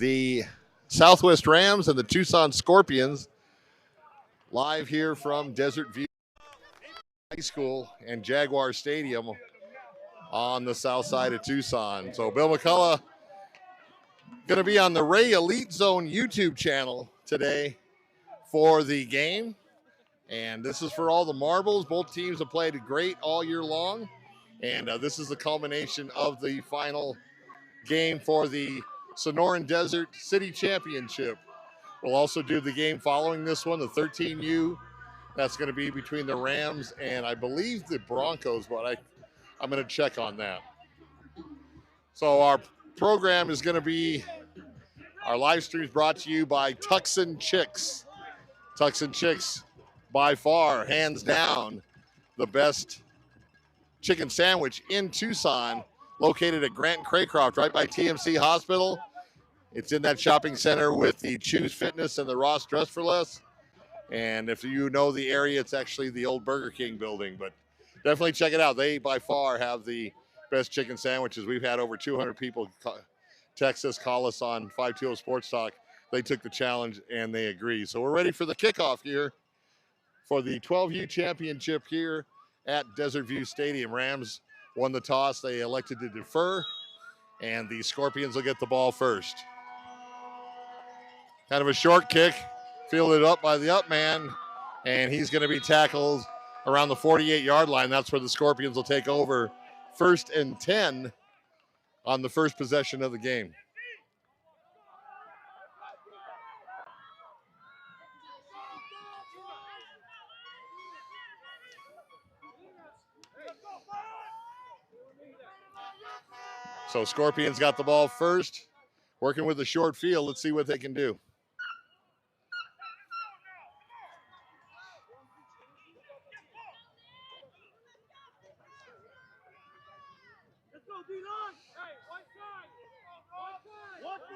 the Southwest Rams and the Tucson Scorpions, live here from Desert View High School and Jaguar Stadium on the south side of Tucson. So Bill McCullough going to be on the Ray Elite Zone YouTube channel today for the game. And this is for all the marbles. Both teams have played great all year long. And this is the culmination of the final game for the Sonoran Desert City Championship. We'll also do the game following this one, the 13U. That's going to be between the Rams and I believe the Broncos, but I'm going to check on that. So our program is going to be, our live stream is brought to you by Tucson Chicks. Tucson Chicks, by far, hands down, the best chicken sandwich in Tucson, located at Grant and Craycroft, right by TMC Hospital. It's in that shopping center with the Choose Fitness and the Ross Dress for Less. And if you know the area, it's actually the old Burger King building, but definitely check it out. They, by far, have the best chicken sandwiches. We've had over 200 people text us, call us on 520 Sports Talk. They took the challenge, and they agree. So we're ready for the kickoff here for the 12U championship here at Desert View Stadium. Rams won the toss. They elected to defer, and the Scorpions will get the ball first. Kind of a short kick, fielded up by the up man, and he's going to be tackled around the 48-yard line. That's where the Scorpions will take over 1st and 10 on the first possession of the game. So Scorpions got the ball first, working with the short field. Let's see what they can do.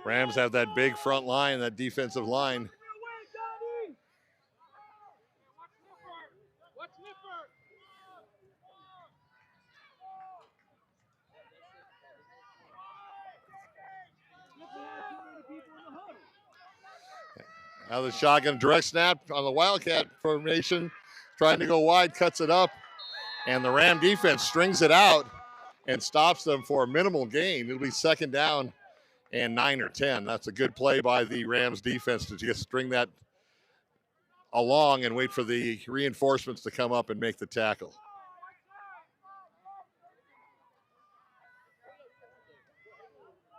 Rams have that big front line, that defensive line. Now the shotgun direct snap on the Wildcat formation, trying to go wide, cuts it up, and the Ram defense strings it out and stops them for a minimal gain. It'll be 2nd down and 9 or 10. That's a good play by the Rams defense to just string that along and wait for the reinforcements to come up and make the tackle.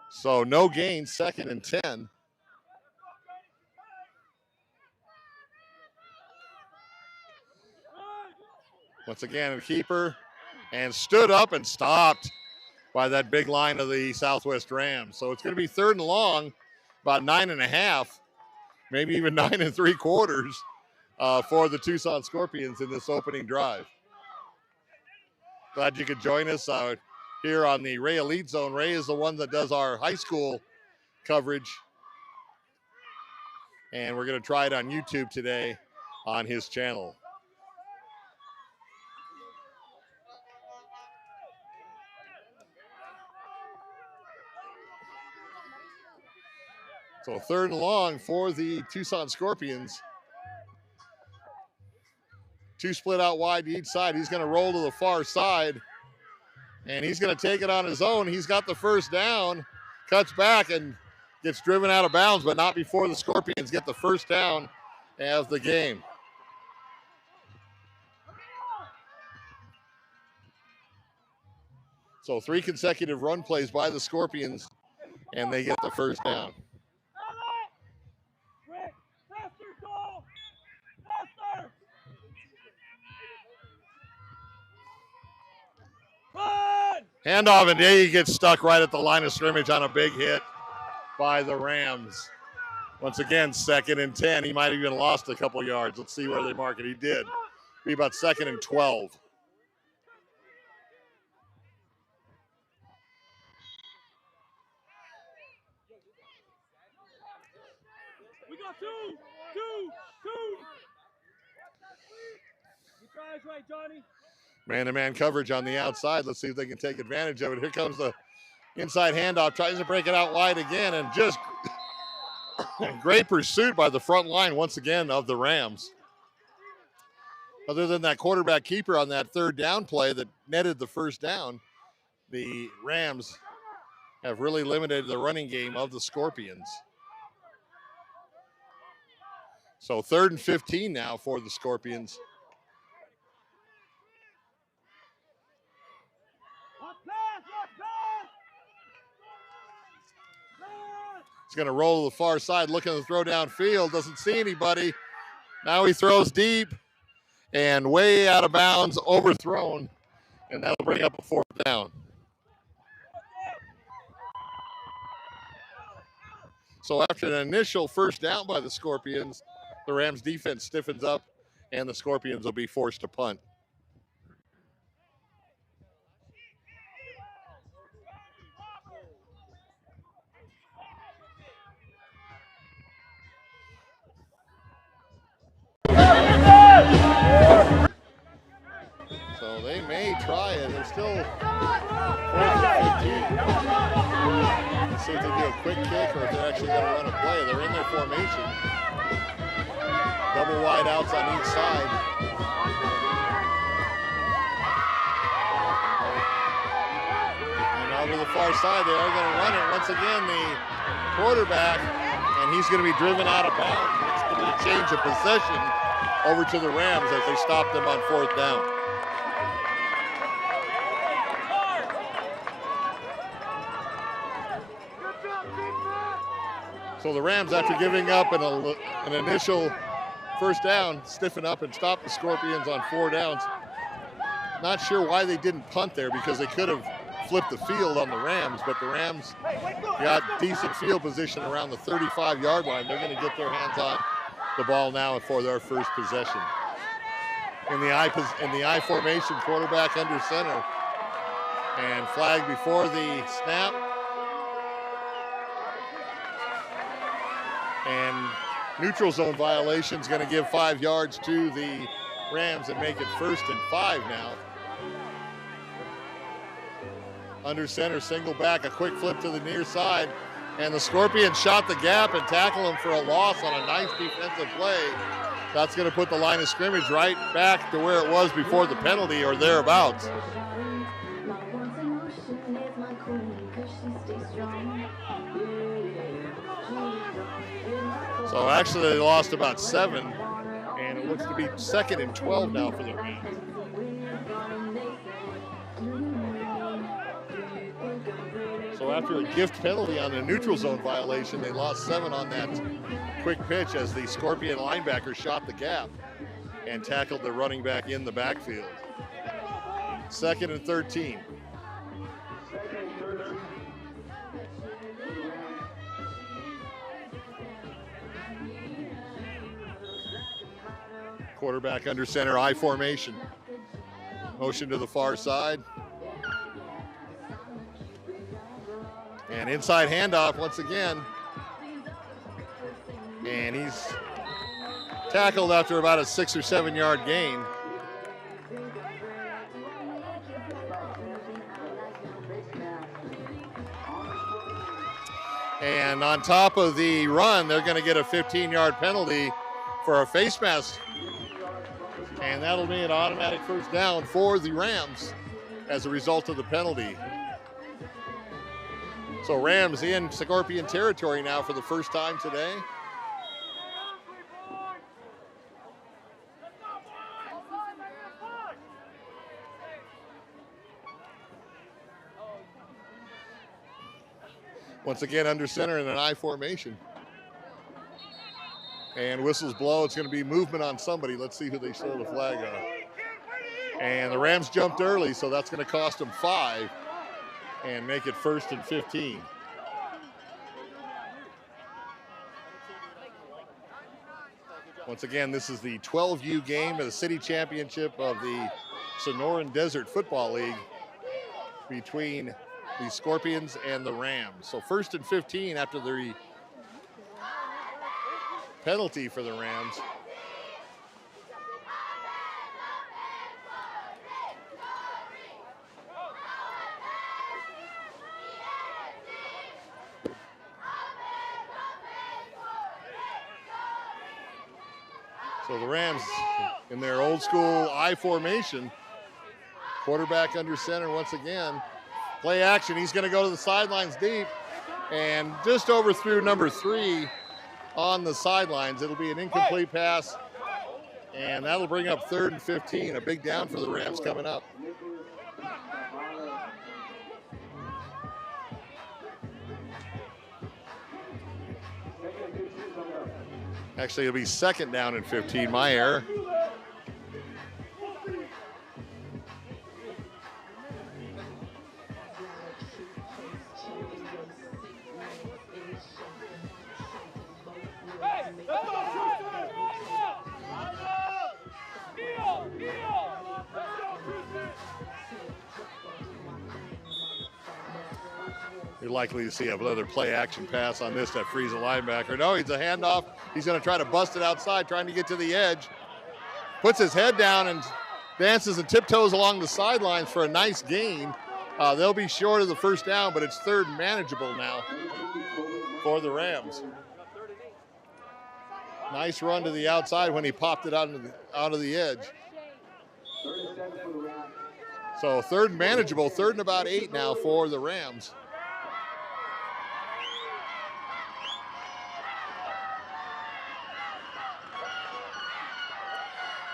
So no gain, 2nd and 10. Once again, a keeper, and stood up and stopped by that big line of the Southwest Rams. So it's going to be 3rd and long, about 9.5, maybe even 9 3/4 for the Tucson Scorpions in this opening drive. Glad you could join us here on the Ray Elite Zone. Ray is the one that does our high school coverage, and we're going to try it on YouTube today on his channel. So 3rd and long for the Tucson Scorpions. 2 split out wide to each side. He's going to roll to the far side, and he's going to take it on his own. He's got the 1st down, cuts back, and gets driven out of bounds, but not before the Scorpions get the 1st down of the game. So 3 consecutive run plays by the Scorpions, and they get the 1st down. Handoff, and he gets stuck right at the line of scrimmage on a big hit by the Rams. Once again, 2nd and 10. He might have even lost a couple yards. Let's see where they mark it. He did. Be about 2nd and 12. We got two. You try us right, Johnny. Man-to-man coverage on the outside. Let's see if they can take advantage of it. Here comes the inside handoff. Tries to break it out wide again and just Great pursuit by the front line once again of the Rams. Other than that quarterback keeper on that third down play that netted the first down, the Rams have really limited the running game of the Scorpions. So 3rd and 15 now for the Scorpions. He's going to roll to the far side, looking to throw downfield, doesn't see anybody. Now he throws deep and way out of bounds, overthrown, and that'll bring up a 4th down. So after an initial first down by the Scorpions, the Rams defense stiffens up and the Scorpions will be forced to punt. So they may try it. They're still 4th and 15. Let's see if they do a quick kick or if they're actually going to run a play. They're in their formation. Double wide outs on each side. And over to the far side, they are going to run it. Once again, the quarterback, and he's going to be driven out of bounds. It's going to be a change of possession over to the Rams as they stop them on 4th down. So the Rams, after giving up an initial first down, stiffen up and stop the Scorpions on 4 downs. Not sure why they didn't punt there because they could have flipped the field on the Rams, but the Rams got decent field position around the 35-yard line. They're going to get their hands on the ball now for their first possession. In the I formation, quarterback under center, and flag before the snap. And neutral zone violation is going to give 5 yards to the Rams and make it 1st and 5 now. Under center, single back, a quick flip to the near side, and the Scorpions shot the gap and tackle him for a loss on a nice defensive play. That's going to put the line of scrimmage right back to where it was before the penalty or thereabouts. So actually they lost about 7, and it looks to be 2nd and 12 now for the Rams. So after a gift penalty on a neutral zone violation, they lost 7 on that quick pitch as the Scorpion linebacker shot the gap and tackled the running back in the backfield. 2nd and 13. Quarterback under center, I formation. Motion to the far side. And inside handoff once again. And he's tackled after about a 6 or 7 yard gain. And on top of the run, they're going to get a 15-yard penalty for a face mask. And that'll be an automatic 1st down for the Rams as a result of the penalty. So Rams in Scorpion territory now for the first time today. Once again, under center in an I formation. And whistles blow. It's going to be movement on somebody. Let's see who they show the flag on. And the Rams jumped early, so that's going to cost them 5 and make it 1st and 15. Once again, this is the 12U game of the City Championship of the Sonoran Desert Football League between the Scorpions and the Rams. So 1st and 15 after the penalty for the Rams. So the Rams in their old school I formation. Quarterback under center once again. Play action. He's going to go to the sidelines deep and just overthrew number 3 on the sidelines. It'll be an incomplete pass, and that'll bring up 3rd and 15. A big down for the Rams coming up. Actually, it'll be 2nd down and 15. My error. You're likely to see another play action pass on this that frees a linebacker. No, he's a handoff. He's going to try to bust it outside, trying to get to the edge. Puts his head down and dances and tiptoes along the sidelines for a nice gain. They'll be short of the 1st down, but it's 3rd and manageable now for the Rams. Nice run to the outside when he popped it out of the edge. So 3rd and manageable, 3rd and about 8 now for the Rams.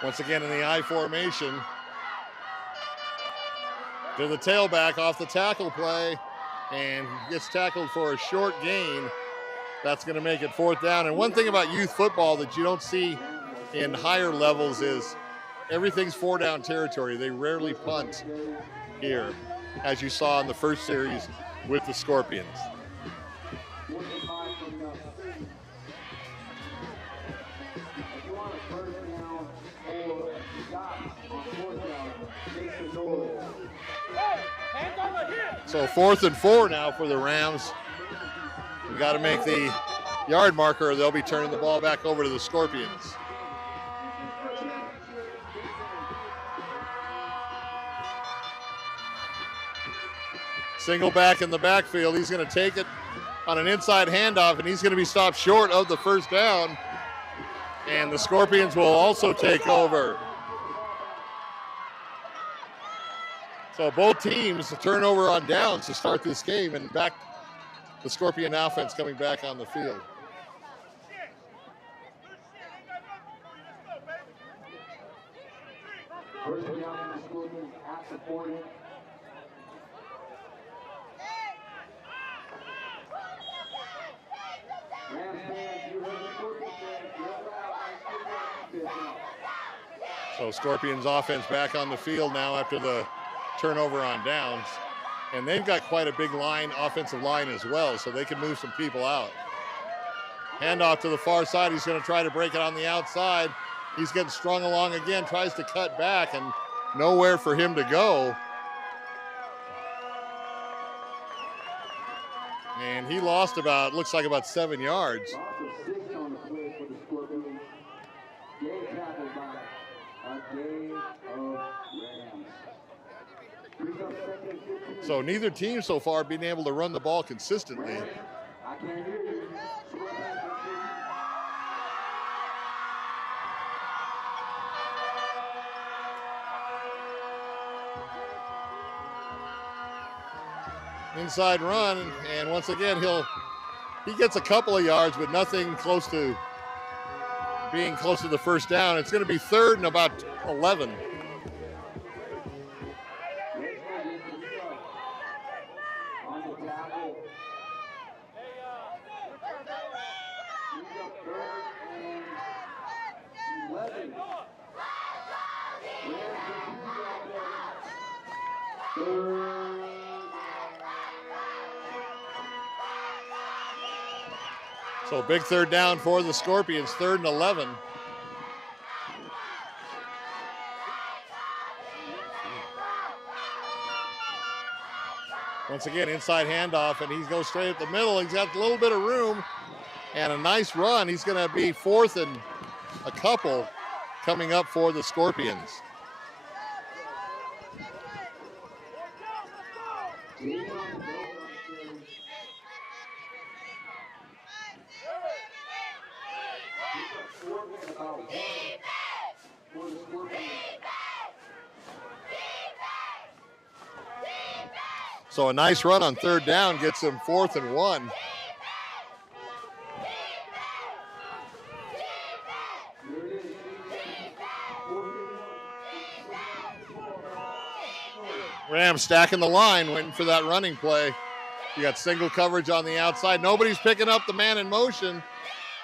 Once again in the I formation. To the tailback off the tackle play and gets tackled for a short gain. That's going to make it 4th down. And one thing about youth football that you don't see in higher levels is everything's 4-down territory. They rarely punt here, as you saw in the first series with the Scorpions. So 4th and 4 now for the Rams. We got to make the yard marker or they'll be turning the ball back over to the Scorpions. Single back in the backfield. He's going to take it on an inside handoff, and he's going to be stopped short of the 1st down. And the Scorpions will also take over. So both teams, a turnover on downs to start this game, and back the Scorpion offense coming back on the field. First down for the Scorpions at the 40. Rams fans, you heard the Scorpions fans. So Scorpions offense back on the field now after the turnover on downs. And they've got quite a big line, offensive line as well, so they can move some people out. Handoff to the far side. He's going to try to break it on the outside. He's getting strung along again, tries to cut back, and nowhere for him to go. And he lost looks like about 7 yards. Loss of 6 on the play for the Scorpions. Gay tackled by a game of Rams. Brings up 2nd and 15. So neither team so far being able to run the ball consistently. Rams, I can't hear you. Inside run, and once again he gets a couple of yards, but nothing close to being close to the 1st down. It's going to be 3rd and about 11. On the tackle. So big 3rd down for the Scorpions, 3rd and 11. Once again, inside handoff, and he goes straight at the middle. He's got a little bit of room and a nice run. He's going to be 4th and a couple coming up for the Scorpions. So a nice run on third down gets them 4th and 1. Rams stacking the line, waiting for that running play. You got single coverage on the outside. Nobody's picking up the man in motion,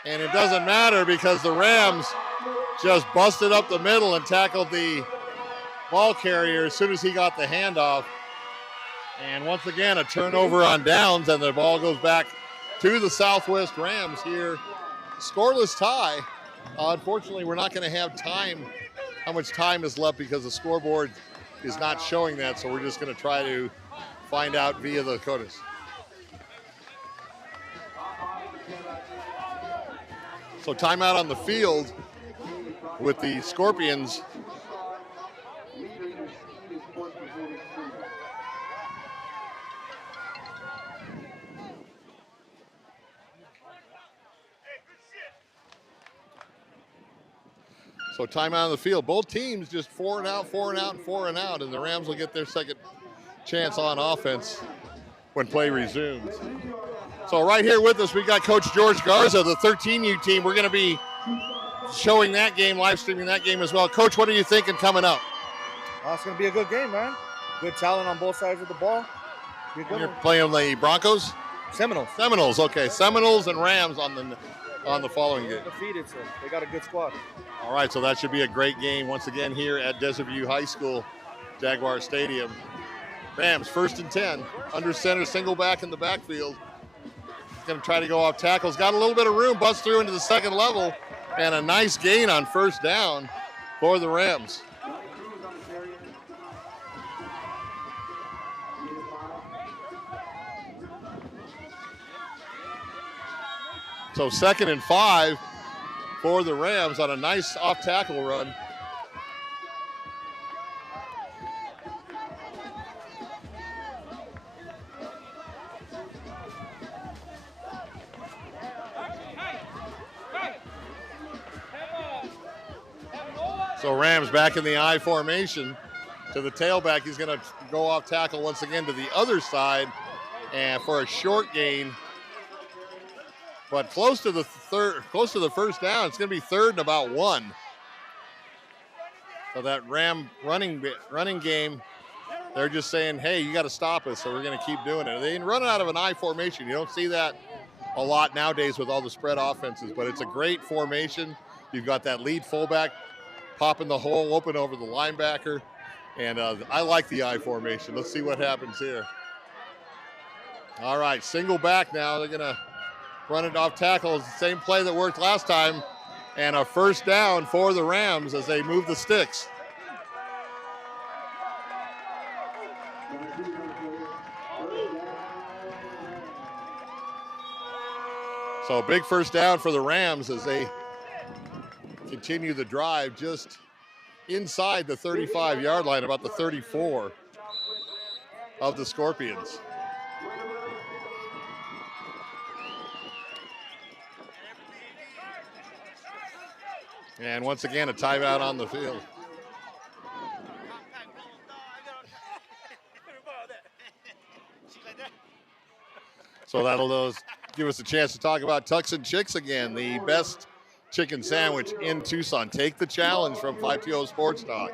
and it doesn't matter because the Rams just busted up the middle and tackled the ball carrier as soon as he got the handoff. And once again, a turnover on downs, and the ball goes back to the Southwest Rams here. Scoreless tie. Unfortunately, we're not going to have time, how much time is left, because the scoreboard is not showing that, so we're just going to try to find out via the coders. So timeout on the field with the Scorpions. So timeout on the field. Both teams just 4 and out, 4 and out, and 4 and out, and the Rams will get their second chance on offense when play resumes. So right here with us, we got Coach George Garza, the 13U team. We're going to be showing that game, live streaming that game as well. Coach, what are you thinking coming up? It's going to be a good game, man. Good talent on both sides of the ball. You're playing the Broncos? Seminoles. Seminoles, okay. Seminoles and Rams on the following game. Undefeated, so they got a good squad. All right, so that should be a great game once again here at Desert View High School, Jaguar Stadium. Rams 1st and 10, under center, single back in the backfield. Going to try to go off tackles. Got a little bit of room, busts through into the second level, and a nice gain on first down for the Rams. So 2nd and 5 for the Rams on a nice off tackle run. So Rams back in the I formation to the tailback. He's going to go off tackle once again to the other side and for a short gain. But close to the first down. It's going to be 3rd and about 1. So that Ram running game, they're just saying, hey, you got to stop us, so we're going to keep doing it. They run out of an I formation. You don't see that a lot nowadays with all the spread offenses, but it's a great formation. You've got that lead fullback popping the hole open over the linebacker, and I like the I formation. Let's see what happens here. All right, single back now. They're going to run it off tackles, the same play that worked last time, and a first down for the Rams as they move the sticks. So a big first down for the Rams as they continue the drive just inside the 35-yard line, about the 34 of the Scorpions. And once again, a timeout on the field. So that'll give us a chance to talk about Tucson Chicks again, the best chicken sandwich in Tucson. Take the challenge from 520 Sports Talk.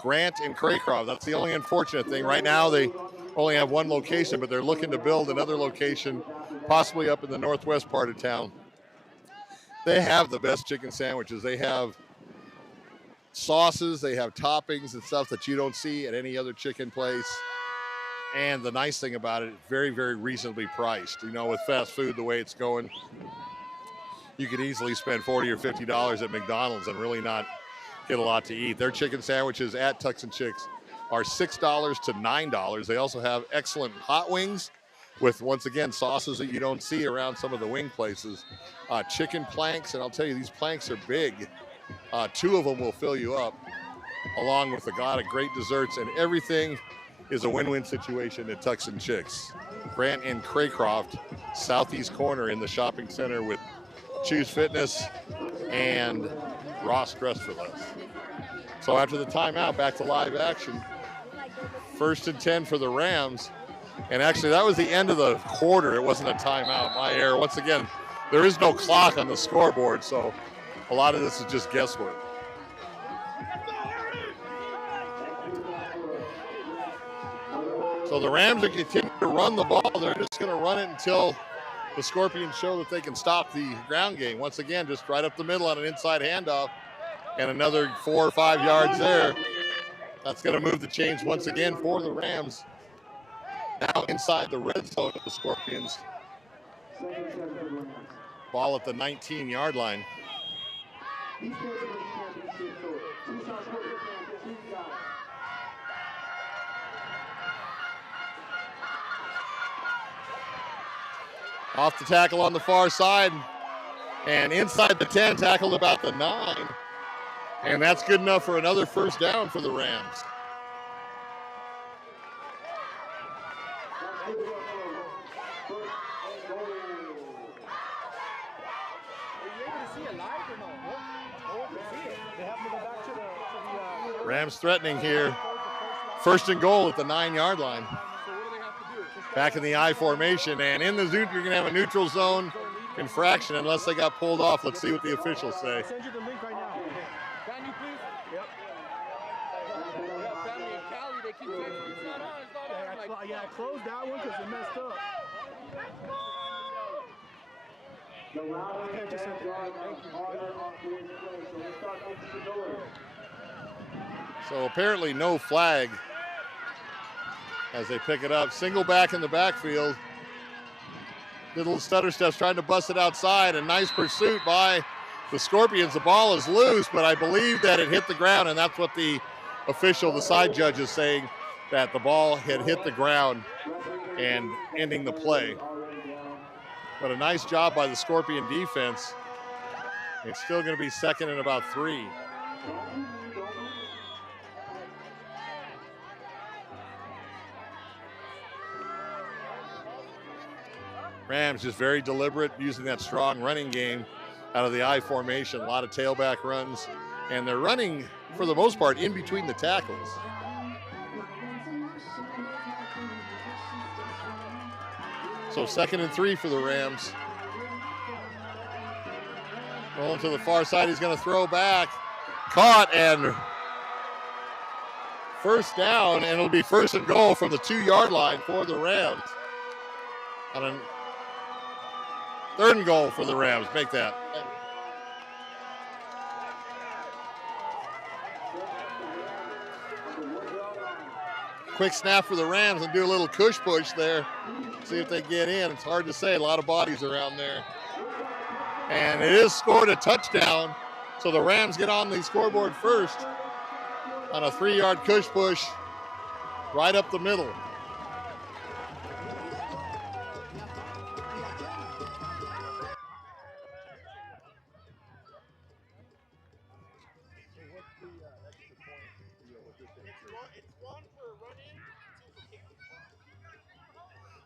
Grant and Craycroft, that's the only unfortunate thing. Right now they only have one location, but they're looking to build another location, possibly up in the northwest part of town. They have the best chicken sandwiches. They have sauces, they have toppings and stuff that you don't see at any other chicken place. And the nice thing about it, it's very, very reasonably priced. You know, with fast food, the way it's going, you could easily spend $40 or $50 at McDonald's and really not get a lot to eat. Their chicken sandwiches at Tucson Chicks are $6 to $9. They also have excellent hot wings with, once again, sauces that you don't see around some of the wing places. Chicken planks, and I'll tell you, these planks are big. 2 of them will fill you up, along with a lot of great desserts, and everything is a win-win situation at Tucson Chicks. Grant and Craycroft, southeast corner in the shopping center with Choose Fitness and Ross dressed for less. So after the timeout, back to live action. 1st and 10 for the Rams. And actually, that was the end of the quarter. It wasn't a timeout. My error. Once again, there is no clock on the scoreboard, so a lot of this is just guesswork. So the Rams are continuing to run the ball. They're just going to run it until the Scorpions show that they can stop the ground game. Once again, just right up the middle on an inside handoff, and another 4 or 5 yards there. That's going to move the chains once again for the Rams. Now inside the red zone of the Scorpions. Ball at the 19-yard line. Off the tackle on the far side, and inside the 10, tackled about the 9. And that's good enough for another first down for the Rams. Rams threatening here. 1st and goal at the 9-yard line. Back in the I formation, and in the zone, you're going to have a neutral zone infraction unless they got pulled off. Let's see what the officials say. Send you the link right now. Can you please? Yep. Yeah, family in Cali, they keep texting. It's not on, it's not on. Yeah, I closed that one because it messed up. So apparently no flag as they pick it up. Single back in the backfield. Little stutter steps trying to bust it outside. A nice pursuit by the Scorpions. The ball is loose, but I believe that it hit the ground, and that's what the official, the side judge, is saying, that the ball had hit the ground and ending the play. But a nice job by the Scorpion defense. It's still going to be 2nd and about 3. Rams just very deliberate, using that strong running game out of the I formation. A lot of tailback runs, and they're running, for the most part, in between the tackles. So 2nd and 3 for the Rams. Rolling to the far side, he's going to throw back. Caught, and first down, and it'll be 1st and goal from the 2-yard line for the Rams. On a 3rd and goal for the Rams. Make that. Quick snap for the Rams and do a little cush push there. See if they get in. It's hard to say. A lot of bodies around there. And it is scored a touchdown. So the Rams get on the scoreboard first on a 3-yard cush push right up the middle.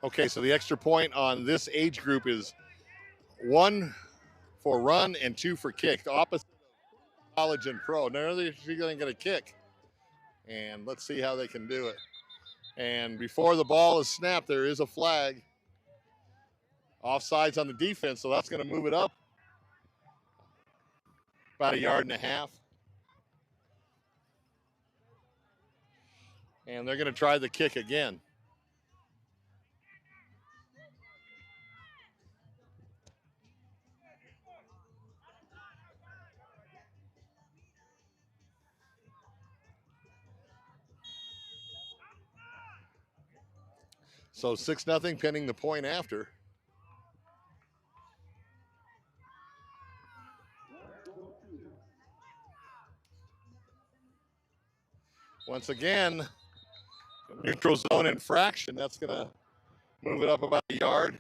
Okay, so the extra point on this age group is 1 for run and 2 for kick. The opposite of college and pro. Now they're going to get a kick. And let's see how they can do it. And before the ball is snapped, there is a flag. Offsides on the defense, so that's going to move it up about 1.5 yards. And they're going to try the kick again. So 6-0 pending the point after. Once again, neutral zone infraction. That's going to move it up about 1 yard.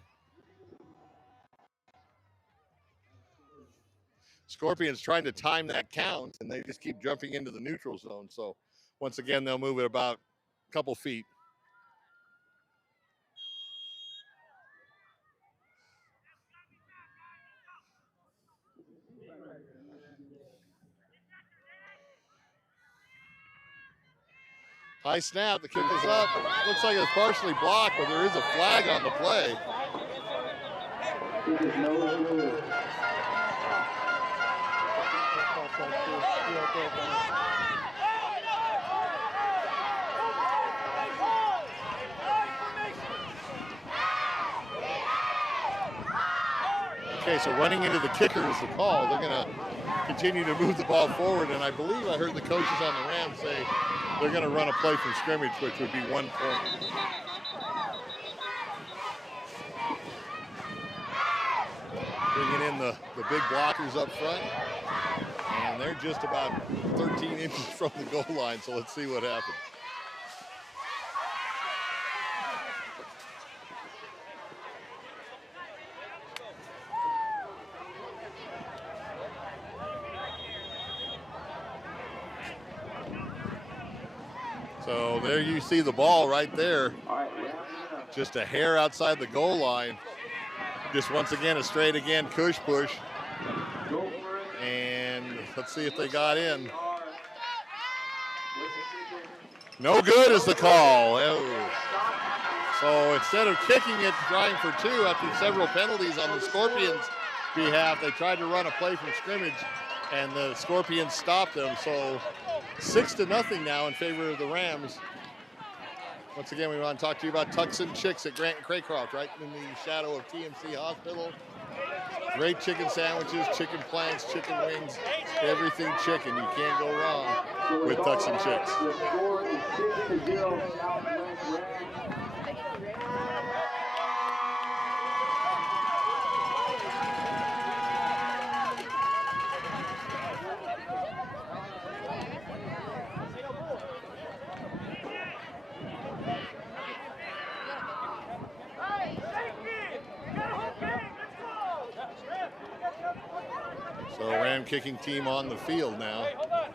Scorpions trying to time that count, and they just keep jumping into the neutral zone. So once again, they'll move it about a couple feet. High snap, the kick is up. Looks like it's partially blocked, but there is a flag on the play. It is no good. Okay, so running into the kicker is the call. They're going to continue to move the ball forward, and I believe I heard the coaches on the Rams say they're going to run a play from scrimmage, which would be 1 point. Bringing in the big blockers up front, and they're just about 13 inches from the goal line, so let's see what happens. So there you see the ball right there, just a hair outside the goal line. Just once again, a straight again, push. And let's see if they got in. No good is the call. Oh. So instead of kicking it, trying for two after several penalties on the Scorpions' behalf, they tried to run a play from scrimmage, and the Scorpions stopped them. So 6-0 now in favor of the Rams. Once again, we want to talk to you about Tucson Chicks at Grant and Craycroft, right in the shadow of TMC Hospital. Great chicken sandwiches, chicken planks, chicken wings, everything chicken. You can't go wrong with Tucson Chicks. The score is 6-0 Southwest Rams. So Ram kicking team on the field now. Hey, hold on.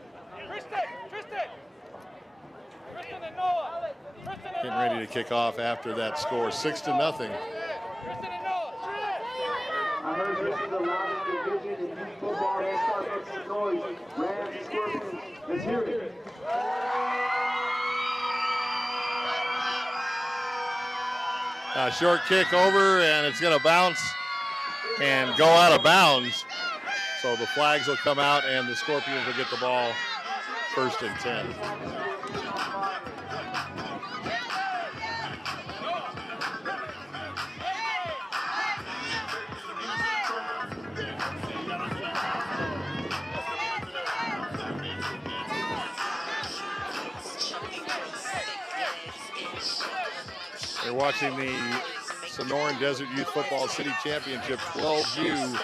Tristan and Noah. Getting ready to kick off after that score, 6-0. Tristan and Noah. I heard this is the loudest division in youth football. Let's start making some noise. Rams and Scorpions. Let's hear it. A short kick over, and it's going to bounce and go out of bounds. So the flags will come out, and the Scorpions will get the ball 1st and 10. You're watching the Sonoran Desert Youth Football City Championship 12U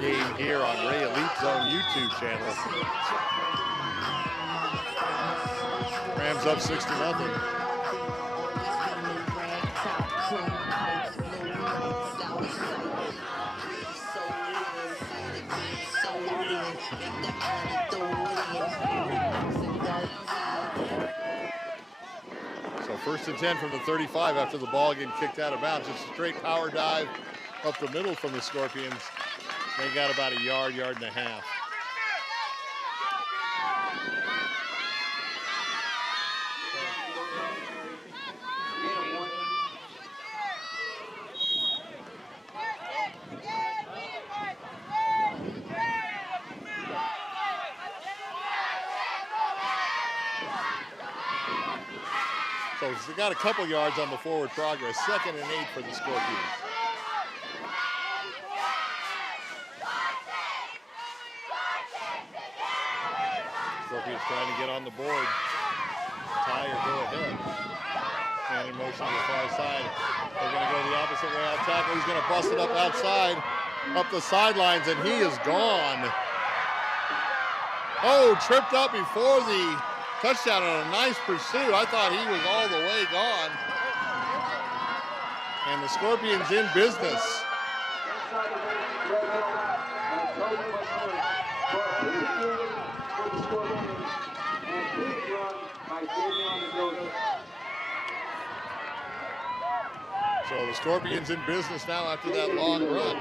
game here on Ray Elite Zone YouTube channel. Rams up 6-0. So 1st and 10 from the 35 after the ball getting kicked out of bounds. It's a straight power dive up the middle from the Scorpions. They got about a yard and a half. So they got a couple yards on the forward progress. 2nd and 8 for the Scorpions. Scorpions trying to get on the board. Tie or go ahead. And in motion to the far side. They're going to go the opposite way out tackle. He's going to bust it up outside, up the sidelines, and he is gone. Oh, tripped up before the touchdown on a nice pursuit. I thought he was all the way gone. And the Scorpions in business. So the Scorpions in business now after that long run.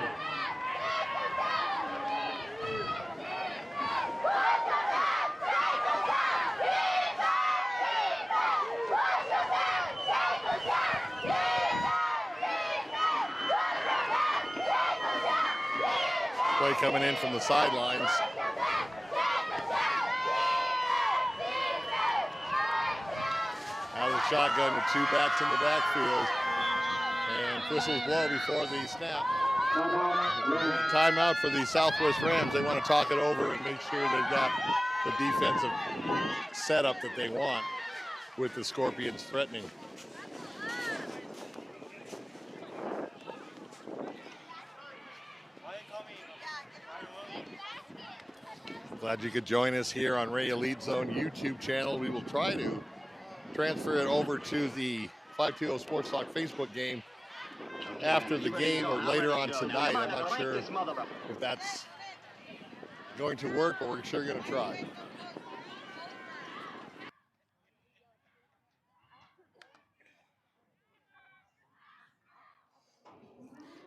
Play coming in from the sidelines. Out of the shotgun with two backs in the backfield. And whistles blow before the snap. Timeout for the Southwest Rams. They want to talk it over and make sure they've got the defensive setup that they want with the Scorpions threatening. Glad you could join us here on Radio Lead Zone YouTube channel. We will try to transfer it over to the 520 Sports Talk Facebook game after the game or later on tonight. I'm not sure if that's going to work, but we're sure going to try.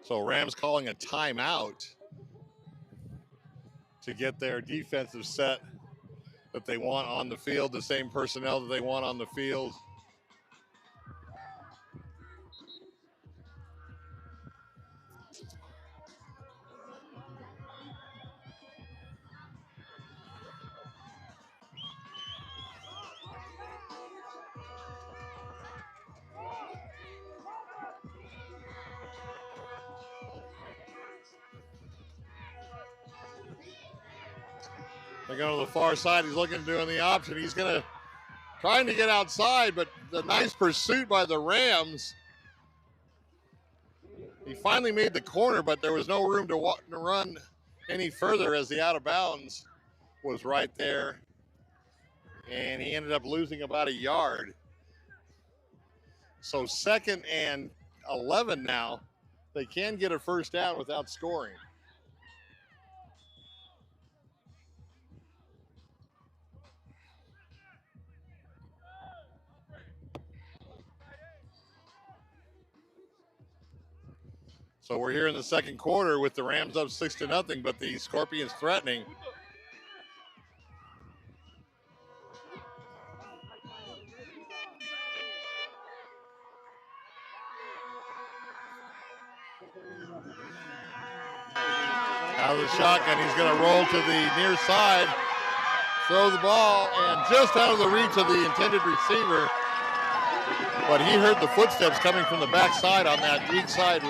So Rams calling a timeout to get their defensive set that they want on the field, the same personnel that they want on the field. They go to the far side. He's looking to do on the option. He's trying to get outside, but the nice pursuit by the Rams. He finally made the corner, but there was no room to run any further as the out of bounds was right there. And he ended up losing about a yard. So 2nd and 11 now. They can get a first down without scoring. So we're here in the second quarter with the Rams up 6-0, but the Scorpions threatening. Out of the shotgun, he's going to roll to the near side, throw the ball, and just out of the reach of the intended receiver. But he heard the footsteps coming from the backside on that weak side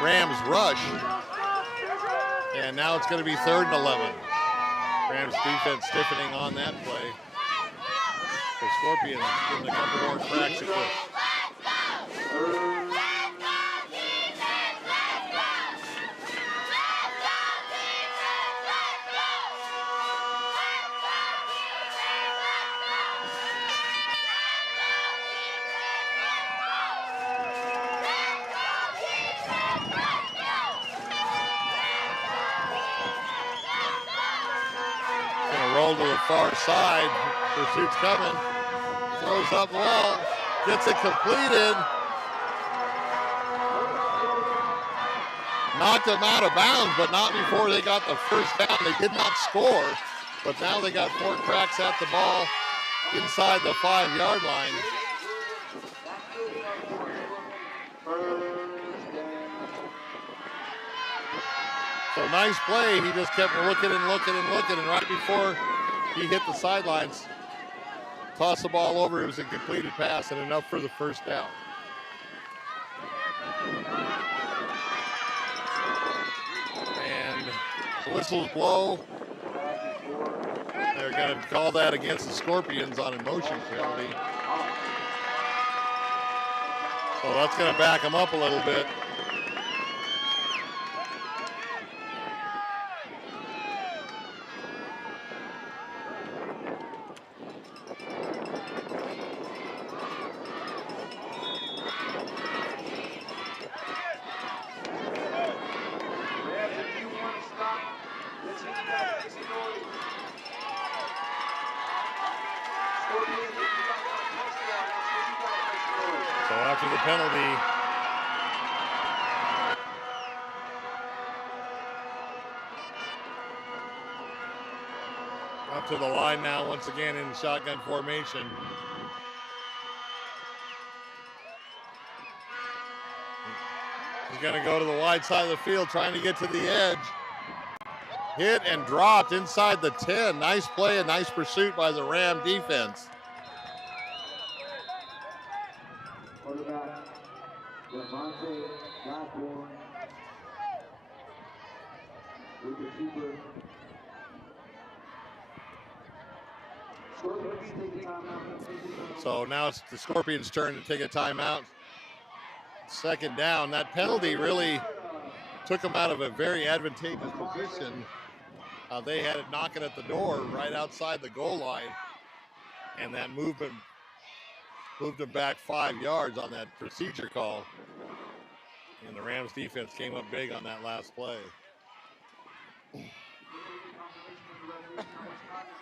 Rams rush. And now it's going to be 3rd and 11. Rams defense stiffening on that play. The Scorpions getting a couple more cracks at this. Roll to the far side. Pursuit's coming. Throws up wall. Gets it completed. Knocked them out of bounds, but not before they got the first down. They did not score, but now they got 4 cracks at the ball inside the 5-yard line. So nice play. He just kept looking and looking and looking, and right before he hit the sidelines, tossed the ball over. It was a completed pass and enough for the first down. And the whistles blow. They're going to call that against the Scorpions on a motion penalty. So that's going to back them up a little bit. After the penalty, up to the line now once again in shotgun formation. He's going to go to the wide side of the field trying to get to the edge. hit and dropped inside the 10. Nice play and nice pursuit by the Ram defense. Quarterback, Devontae Blackburn. With the keeper. Scorpions take a timeout. So now it's the Scorpions' turn to take a timeout. Second down. That penalty really took them out of a very advantageous position. They had it knocking at the door right outside the goal line, and that moved them back 5 yards on that procedure call. And the Rams defense came up big on that last play.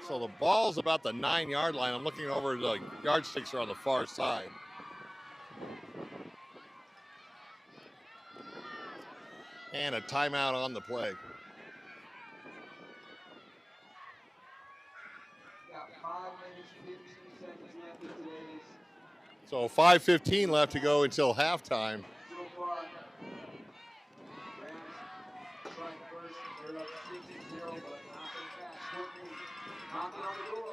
So the ball's about the 9-yard line. I'm looking over, the yardsticks are on the far side. And a timeout on the play. Got 5 minutes, 15 seconds left in today's. So 5:15 left to go until halftime. So far, Rams trying first. They're up 6-0, but not so fast. Scorpions knocking on the door.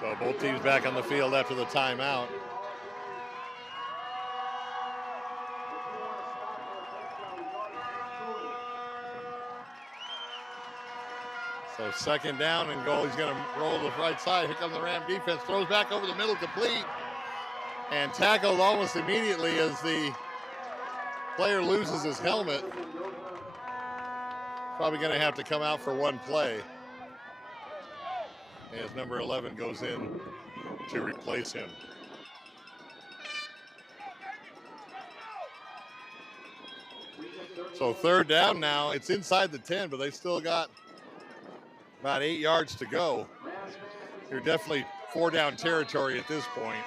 So both teams back on the field after the timeout. So second down and goal. He's going to roll to the right side. Here comes the Ram defense. Throws back over the middle, complete. And tackled almost immediately as the player loses his helmet. Probably going to have to come out for one play, as number 11 goes in to replace him. So third down now. It's inside the 10, but they still got about 8 yards to go. You're definitely 4-down territory at this point.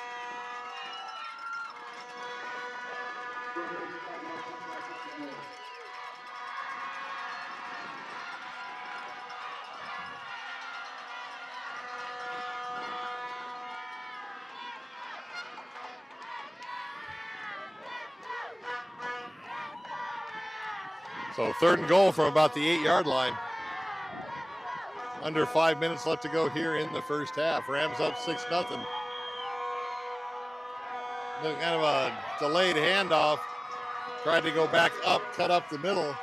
So third and goal from about the 8-yard line. Under 5 minutes left to go here in the first half. Rams up 6-0. Kind of a delayed handoff. Tried to go back up, cut up the middle,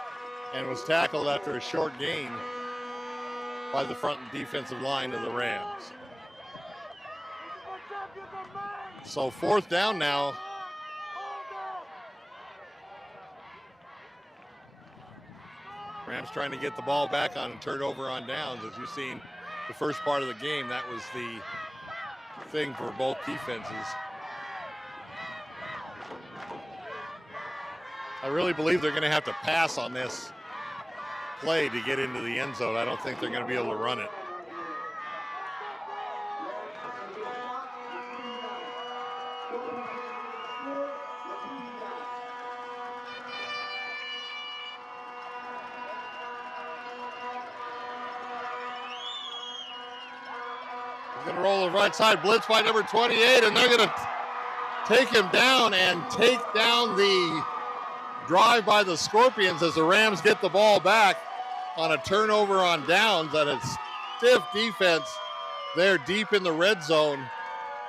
and was tackled after a short gain by the front defensive line of the Rams. So fourth down now. Rams trying to get the ball back on and turn over on downs. As you've seen the first part of the game, that was the thing for both defenses. I really believe they're going to have to pass on this play to get into the end zone. I don't think they're going to be able to run it. Going to roll the right side, blitz by number 28, and they're going to take him down and take down the drive by the Scorpions as the Rams get the ball back on a turnover on downs and a stiff defense there deep in the red zone.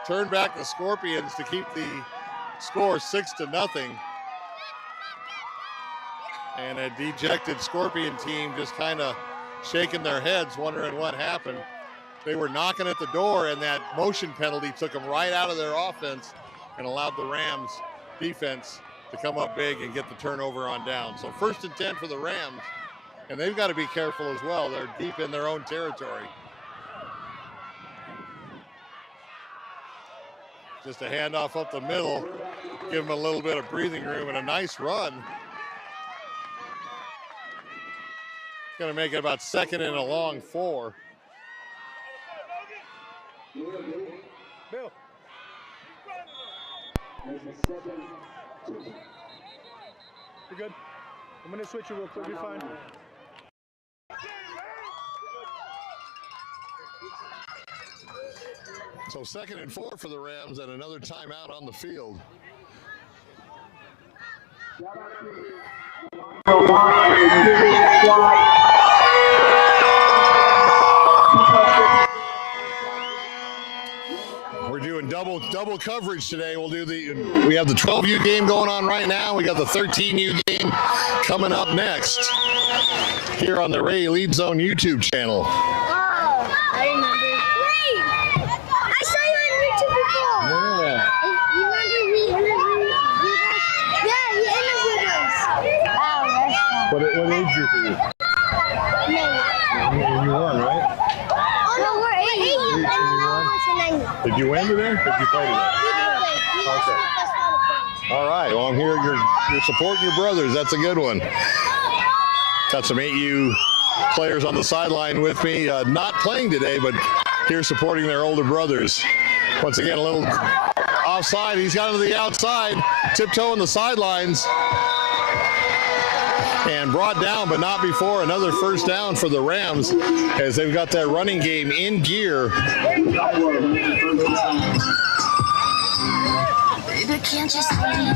Turn back the Scorpions to keep the score 6-0. And a dejected Scorpion team just kind of shaking their heads, wondering what happened. They were knocking at the door, and that motion penalty took them right out of their offense and allowed the Rams defense to come up big and get the turnover on down. So 1st and 10 for the Rams, and they've got to be careful as well. They're deep in their own territory. Just a handoff up the middle, give them a little bit of breathing room, and a nice run. Going to make it about 2nd and a long 4. Bill. You're good. I'm going to switch you real quick. You're fine. So 2nd and 4 for the Rams and another timeout on the field. We're doing double coverage today. We have the 12U game going on right now. We got the 13U game coming up next here on the Ray Lead Zone YouTube channel. Oh, I remember. Wait! I saw you on YouTube before. Yeah. You remember yeah, he interviewed us. Oh, that's fun. What age group are you? No. You won, right? Oh, no, we're 8. And now we're to 9. Did you win today? Did you play today? Okay. All right. Well, I'm here. You're supporting your brothers. That's a good one. Got some 8U players on the sideline with me, not playing today, but here supporting their older brothers. Once again, a little offside. He's got to the outside, tiptoeing the sidelines, and brought down, but not before. Another first down for the Rams as they've got that running game in gear. Baby, can't you see?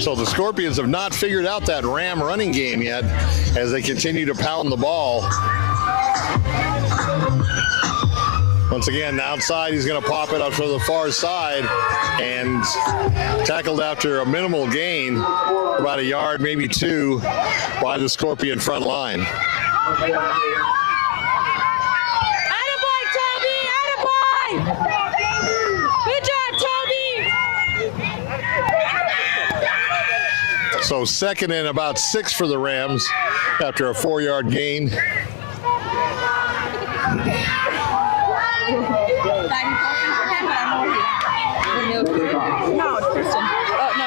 So the Scorpions have not figured out that Ram running game yet as they continue to pound the ball. Once again, outside, he's going to pop it up to the far side and tackled after a minimal gain, about a yard, maybe 2, by the Scorpion front line. Attaboy, Toby! Attaboy! Good job, Toby! So 2nd and about 6 for the Rams after a 4-yard gain. No, it's Kristen. Oh, no.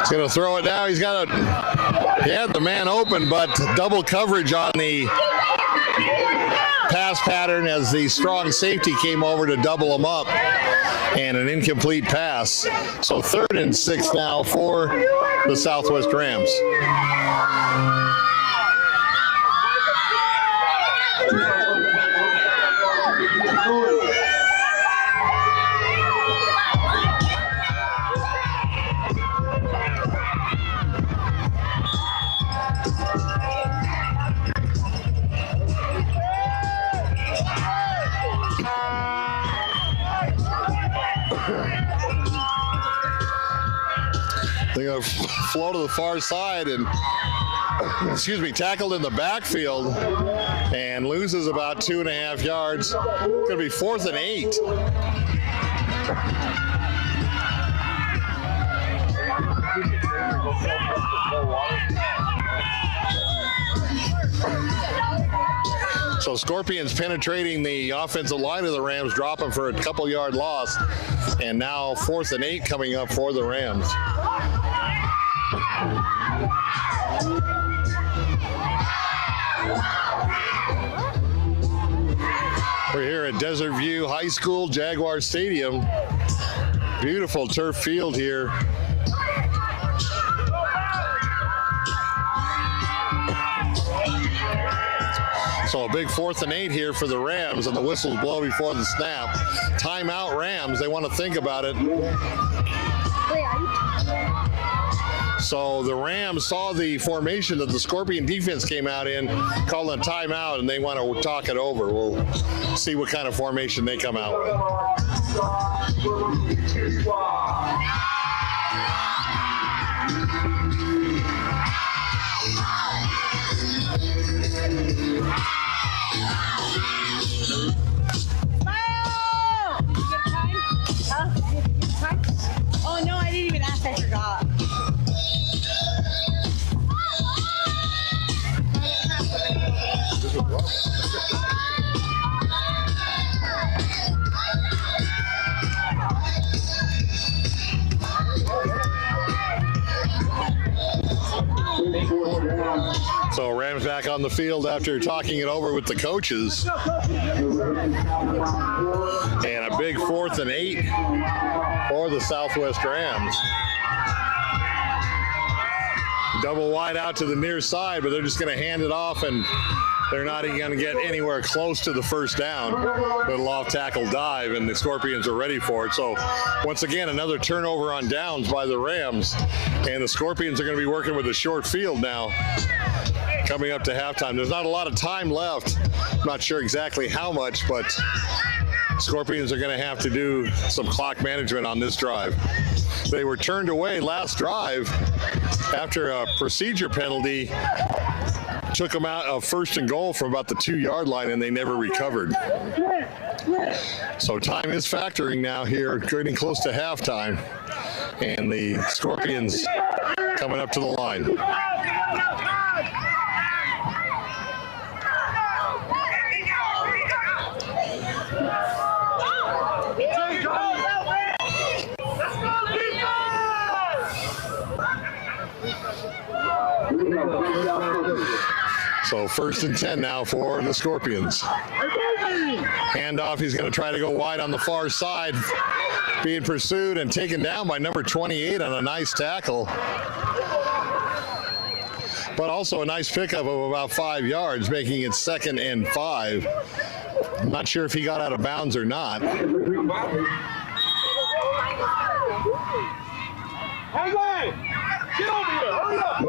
He's going to throw it now. He had the man open, but double coverage on the pass pattern as the strong safety came over to double him up, and an incomplete pass. So 3rd and 6 now for the Southwest Rams. They're going to flow to the far side and, tackled in the backfield and loses about 2.5 yards. It's going to be 4th and 8. So Scorpions penetrating the offensive line of the Rams, dropping for a couple-yard loss. And now 4th and 8 coming up for the Rams. We're here at Desert View High School, Jaguar Stadium. Beautiful turf field here. So a big 4th and 8 here for the Rams, and the whistles blow before the snap. Timeout Rams, they want to think about it. So the Rams saw the formation that the Scorpion defense came out in, called a timeout, and they want to talk it over. We'll see what kind of formation they come out with. Oh, no, I didn't even ask. I forgot. So Rams back on the field after talking it over with the coaches. And a big 4th and 8 for the Southwest Rams. Double wide out to the near side, but they're just going to hand it off, and they're not even going to get anywhere close to the first down. Little off tackle dive, and the Scorpions are ready for it. So once again, another turnover on downs by the Rams, and the Scorpions are going to be working with a short field now coming up to halftime. There's not a lot of time left. I'm not sure exactly how much, but Scorpions are going to have to do some clock management on this drive. They were turned away last drive after a procedure penalty took them out of 1st and goal from about the 2-yard line, and they never recovered. So time is factoring now here, getting close to halftime, and the Scorpions coming up to the line. So 1st and 10 now for the Scorpions. Handoff, he's going to try to go wide on the far side, being pursued and taken down by number 28 on a nice tackle. But also a nice pickup of about 5 yards, making it 2nd and 5. I'm not sure if he got out of bounds or not. Hey, man! Get over here! Hurry up!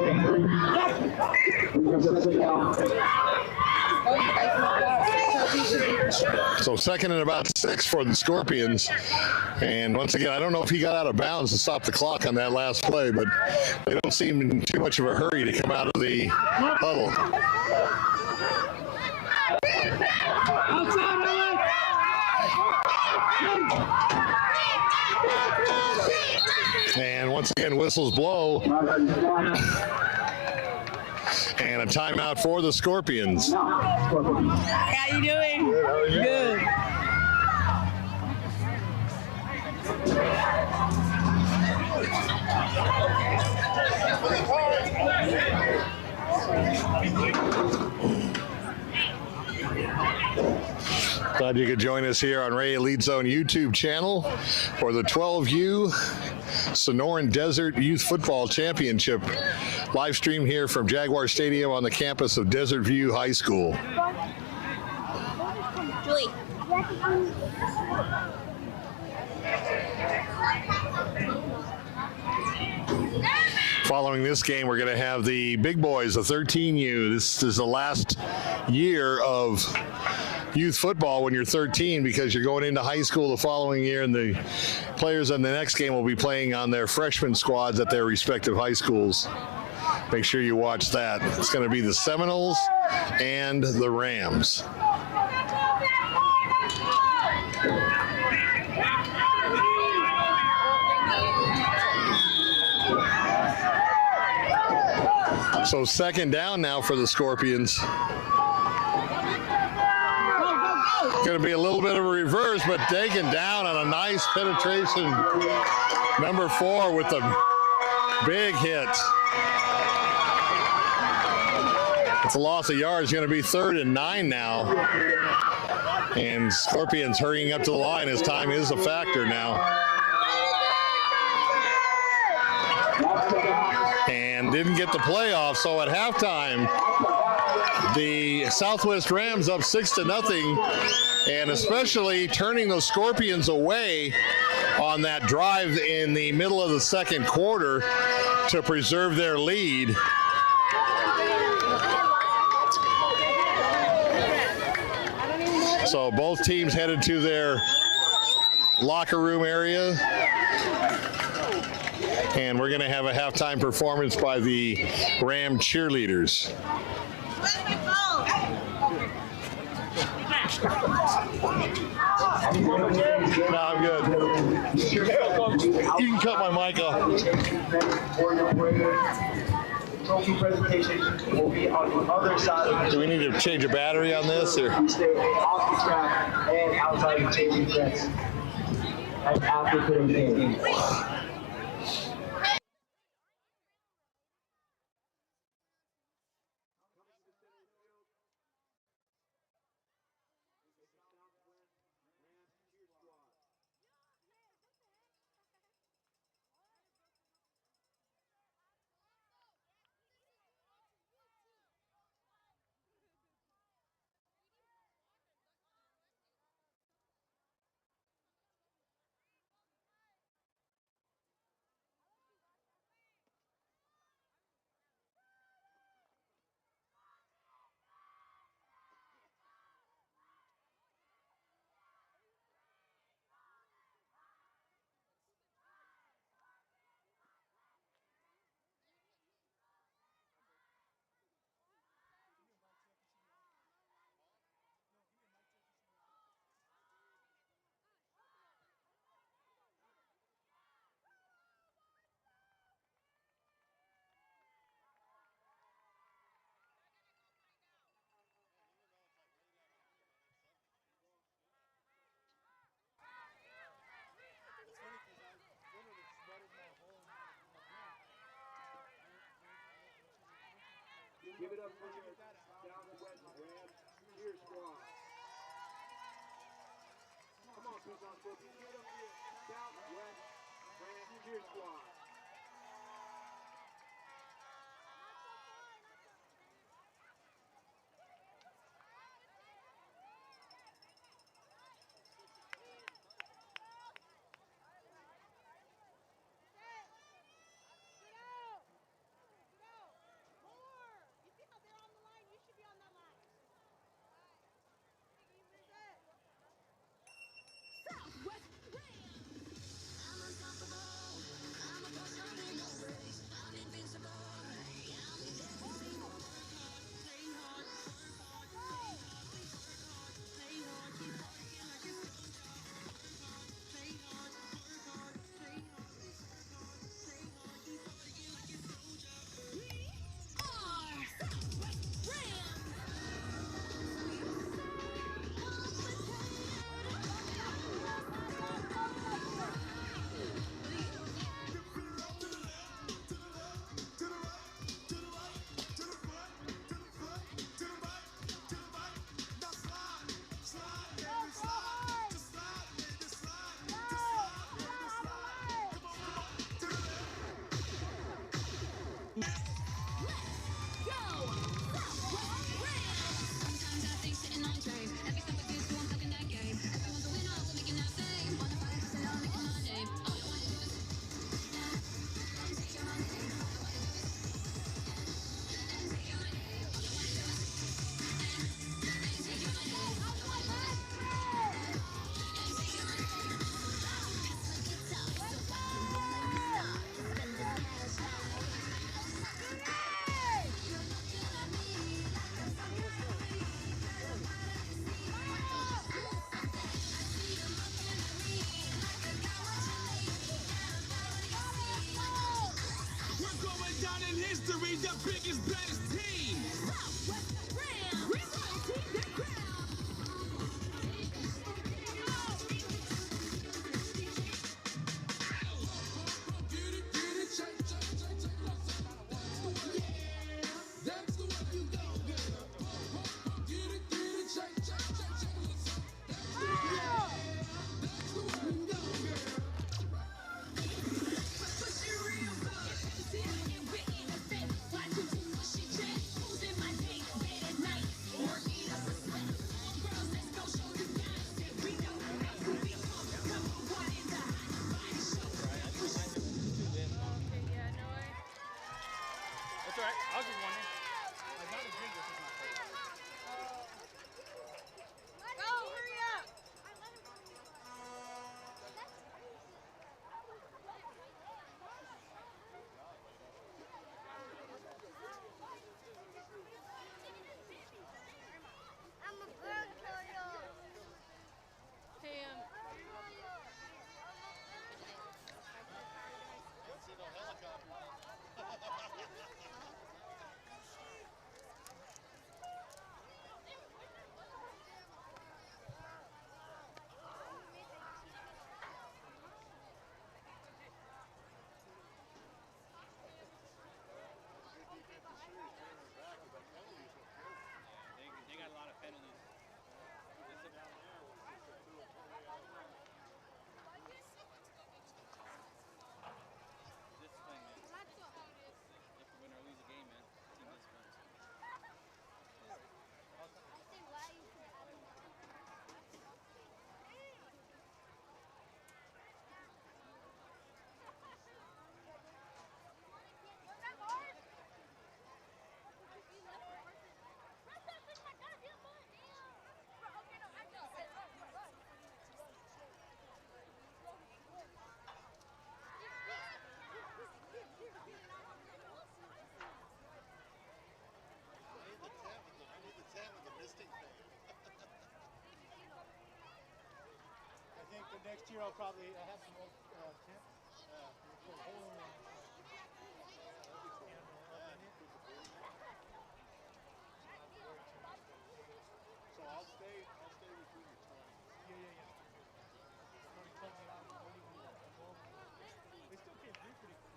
So 2nd and about 6 for the Scorpions. And once again, I don't know if he got out of bounds to stop the clock on that last play, but they don't seem in too much of a hurry to come out of the huddle. And once again, whistles blow. And a timeout for the Scorpions. How you doing? Good. Glad you could join us here on Ray Elite Zone YouTube channel for the 12U Sonoran Desert Youth Football Championship. Live stream here from Jaguar Stadium on the campus of Desert View High School. Julie. Following this game, we're going to have the big boys, the 13U. This is the last year of youth football when you're 13, because you're going into high school the following year, and the players in the next game will be playing on their freshman squads at their respective high schools. Make sure you watch that. It's going to be the Seminoles and the Rams. So 2nd down now for the Scorpions. Going to be a little bit of a reverse, but taken down on a nice penetration. Number 4 with a big hit. It's a loss of yards. Going to be 3rd and 9 now. And Scorpions hurrying up to the line as time is a factor now. And didn't get the playoff, so at halftime, the Southwest Rams up 6-0, and especially turning those Scorpions away on that drive in the middle of the second quarter to preserve their lead. So both teams headed to their locker room area. And we're going to have a halftime performance by the Ram cheerleaders. No, I'm good. You can cut my mic off. Trophy presentation will be on the other side of the. Do we need to change a battery on this, or? We stay off the track and outside of changing fence. And after putting in. Give it up for your Southwest Rams cheer squad. Come on, Tucson Scorpions. Give it up for your Southwest Rams cheer squad. The biggest, baddest team. Southwest Rams. Representing the crowd. Get it, shake, yeah, that's the way you go, girl. Get it, shake, yeah, that's the way you go, girl. Push it real good. See I get written in the why do you push it, Jack? Who's in my day, bed at night? Working up a sweat. All girls, let's go show you guys that we know how to be pump. Number one in the hot body show. Okay, yeah, no way. That's all right. I was just wondering. I got a drink. This is not fair. Go, hurry up! I'm a bird killer. Hey, Don't see no helicopter. they got a lot of penalties. Discipline, man. If you win or lose a game, man, team discipline. I think the next year I'll probably have some old tents. So I'll stay with you your 20. Yeah. Somebody told me I was really good. They still can't do pretty good.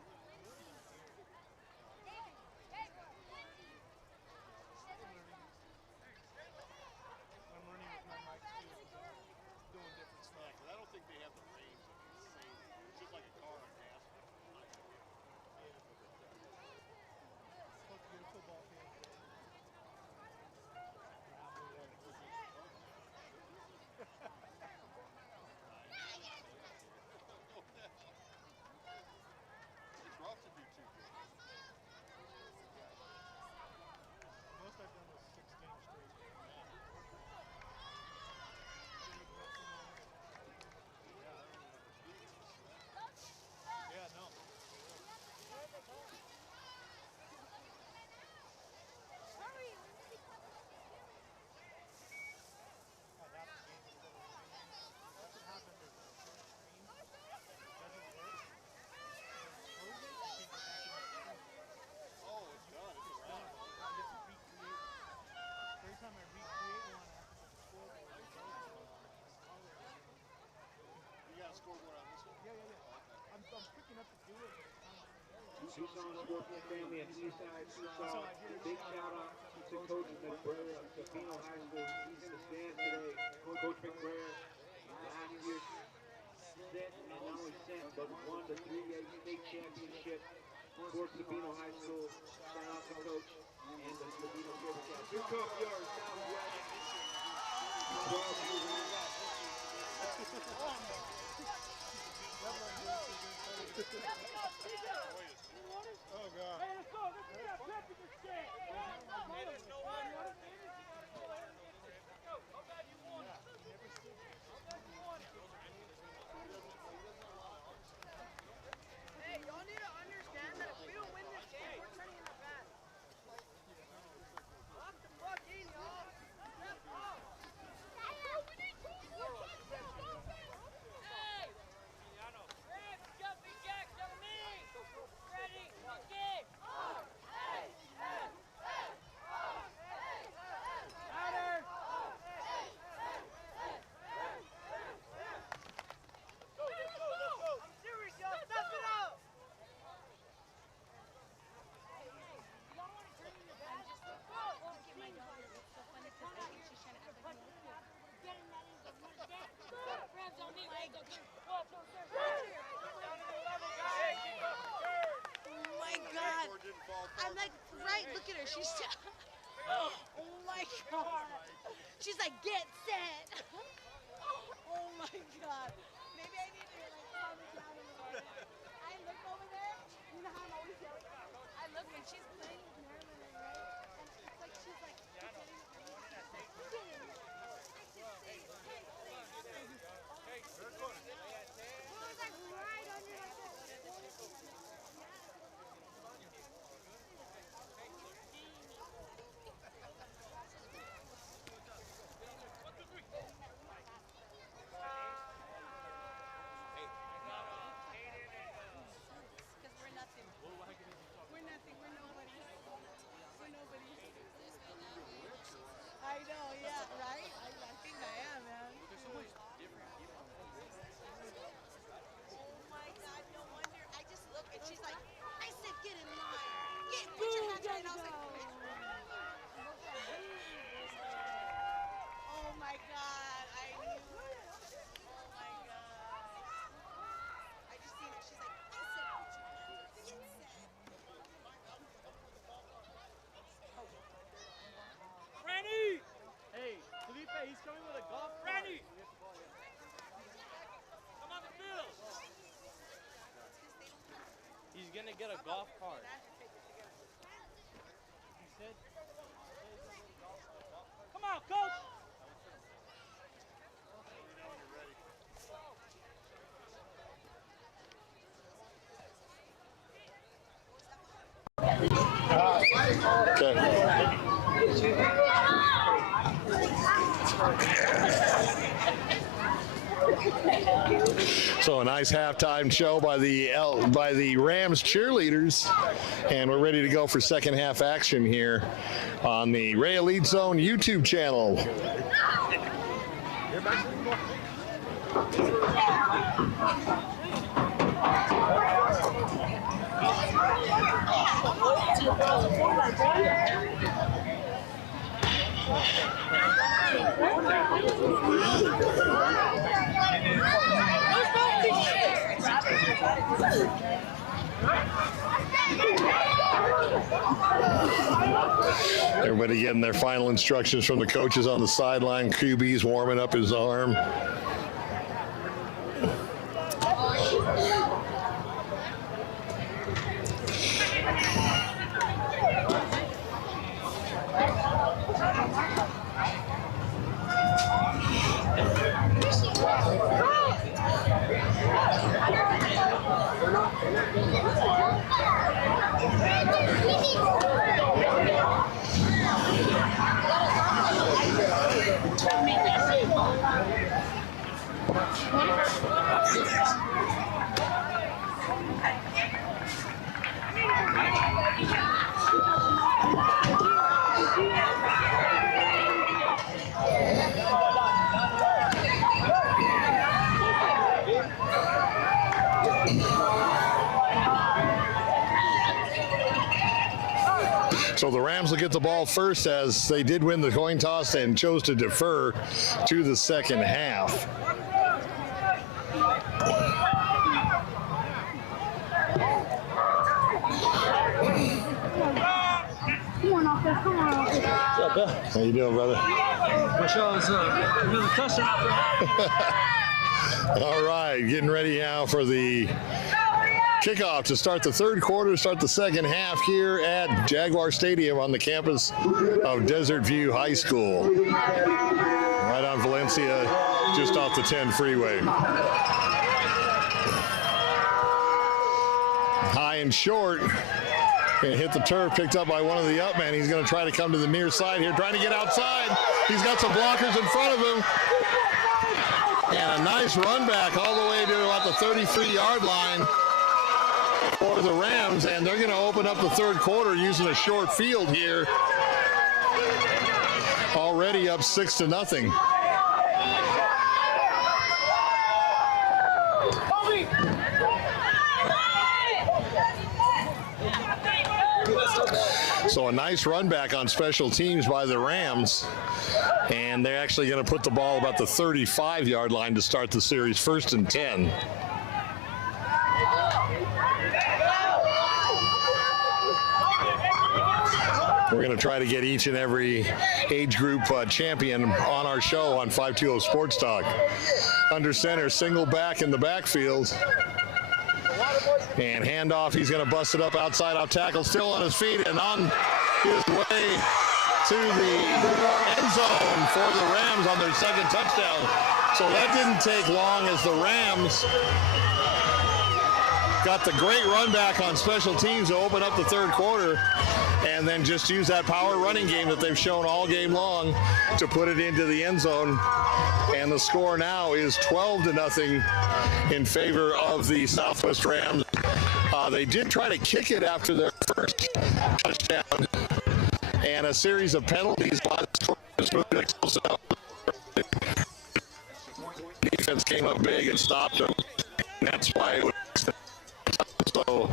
Tucson Scorpion family at Eastside Tucson. Big shout out to Coach McBrayer of Sabino High School. He's in the stands today. Coach McBrayer, last year sent, and not only sent, but won the 3A state championship for Sabino High School. Shout out to Coach and the Sabino Silver Cats. Here comes your Southwest. Oh, God. Hey, let's go. Let's get that pep in this game. There's no one. Let's go. How bad you want it? How bad you want it? Hey, y'all need to understand that if we don't win this game, we're turning in the back. Lock the fuck in, y'all. Step up. Hey! Rams, jumping jacks on me! Ready, okay! Hey! Hey! Hey! Louder! Go, let's go, let's go. I'm serious, y'all. Step it up. Rams on me, Rams on me! Oh my God. I'm like, right, look at her. She's oh my God. She's like, get set. Oh my God. Maybe I need to like calm it down a little bit. I look over there. You know how I'm always yelling? I look and she's playing with Marilyn, right? And it's like she's like, right under her. Because we're nothing. We're nothing. We're nobody. We're nobody. I know, yeah, right? I think I am, man. There's so much different. Oh my God, no wonder. I just look and she's like, I said get in line. Get, put your hands right. And I was like, oh my God, I knew it. Oh my God. I just seen it. She's like, I said put your hands. Get set. Randy! Hey, Felipe, he's coming with a golf cart. Randy! Come on the field! He's gonna get a golf cart. He said, come on, coach! So a nice halftime show by the Rams cheerleaders, and we're ready to go for second half action here on the Ray Elite Zone YouTube channel. Everybody getting their final instructions from the coaches on the sideline. QB's warming up his arm. So the Rams will get the ball first, as they did win the coin toss and chose to defer to the second half. How you doing, brother? All right, getting ready now for the kickoff to start the third quarter, start the second half here at Jaguar Stadium on the campus of Desert View High School. Right on Valencia, just off the 10 freeway. High and short. And hit the turf, picked up by one of the up men. He's going to try to come to the near side here, trying to get outside. He's got some blockers in front of him. And a nice run back all the way to about the 33-yard line for the Rams. And they're going to open up the third quarter using a short field here. Already up 6-0. So a nice run back on special teams by the Rams. And they're actually going to put the ball about the 35-yard line to start the series, 1st and 10. We're going to try to get each and every age group champion on our show on 520 Sports Talk. Under center, single back in the backfield. And handoff, he's going to bust it up outside off tackle, still on his feet and on his way to the end zone for the Rams on their second touchdown. So that didn't take long, as the Rams got the great run back on special teams to open up the third quarter, and then just use that power running game that they've shown all game long to put it into the end zone. And the score now is 12-0 in favor of the Southwest Rams. They did try to kick it after their first touchdown, and a series of penalties by the Scorpions. Defense came up big and stopped them. And that's why it was so.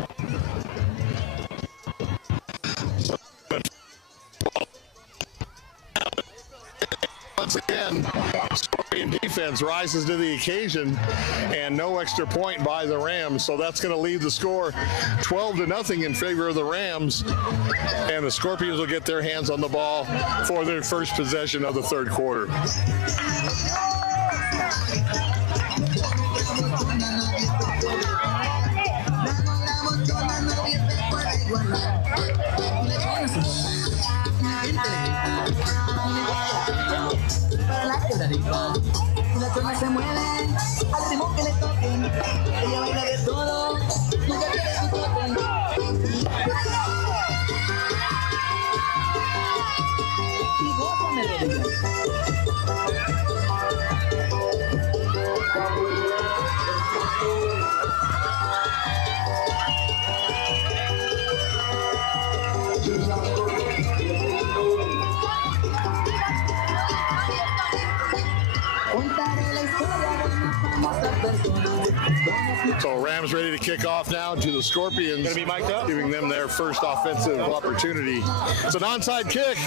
Once again, Scorpion defense rises to the occasion, and no extra point by the Rams. So that's going to leave the score 12-0 in favor of the Rams, and the Scorpions will get their hands on the ball for their first possession of the third quarter. Las piernas se mueven al ritmo que le toquen. Ella baila de todo, nunca quiere su token. Y goza melodía. So Rams ready to kick off now to the Scorpions, giving them their first offensive opportunity. It's an onside kick,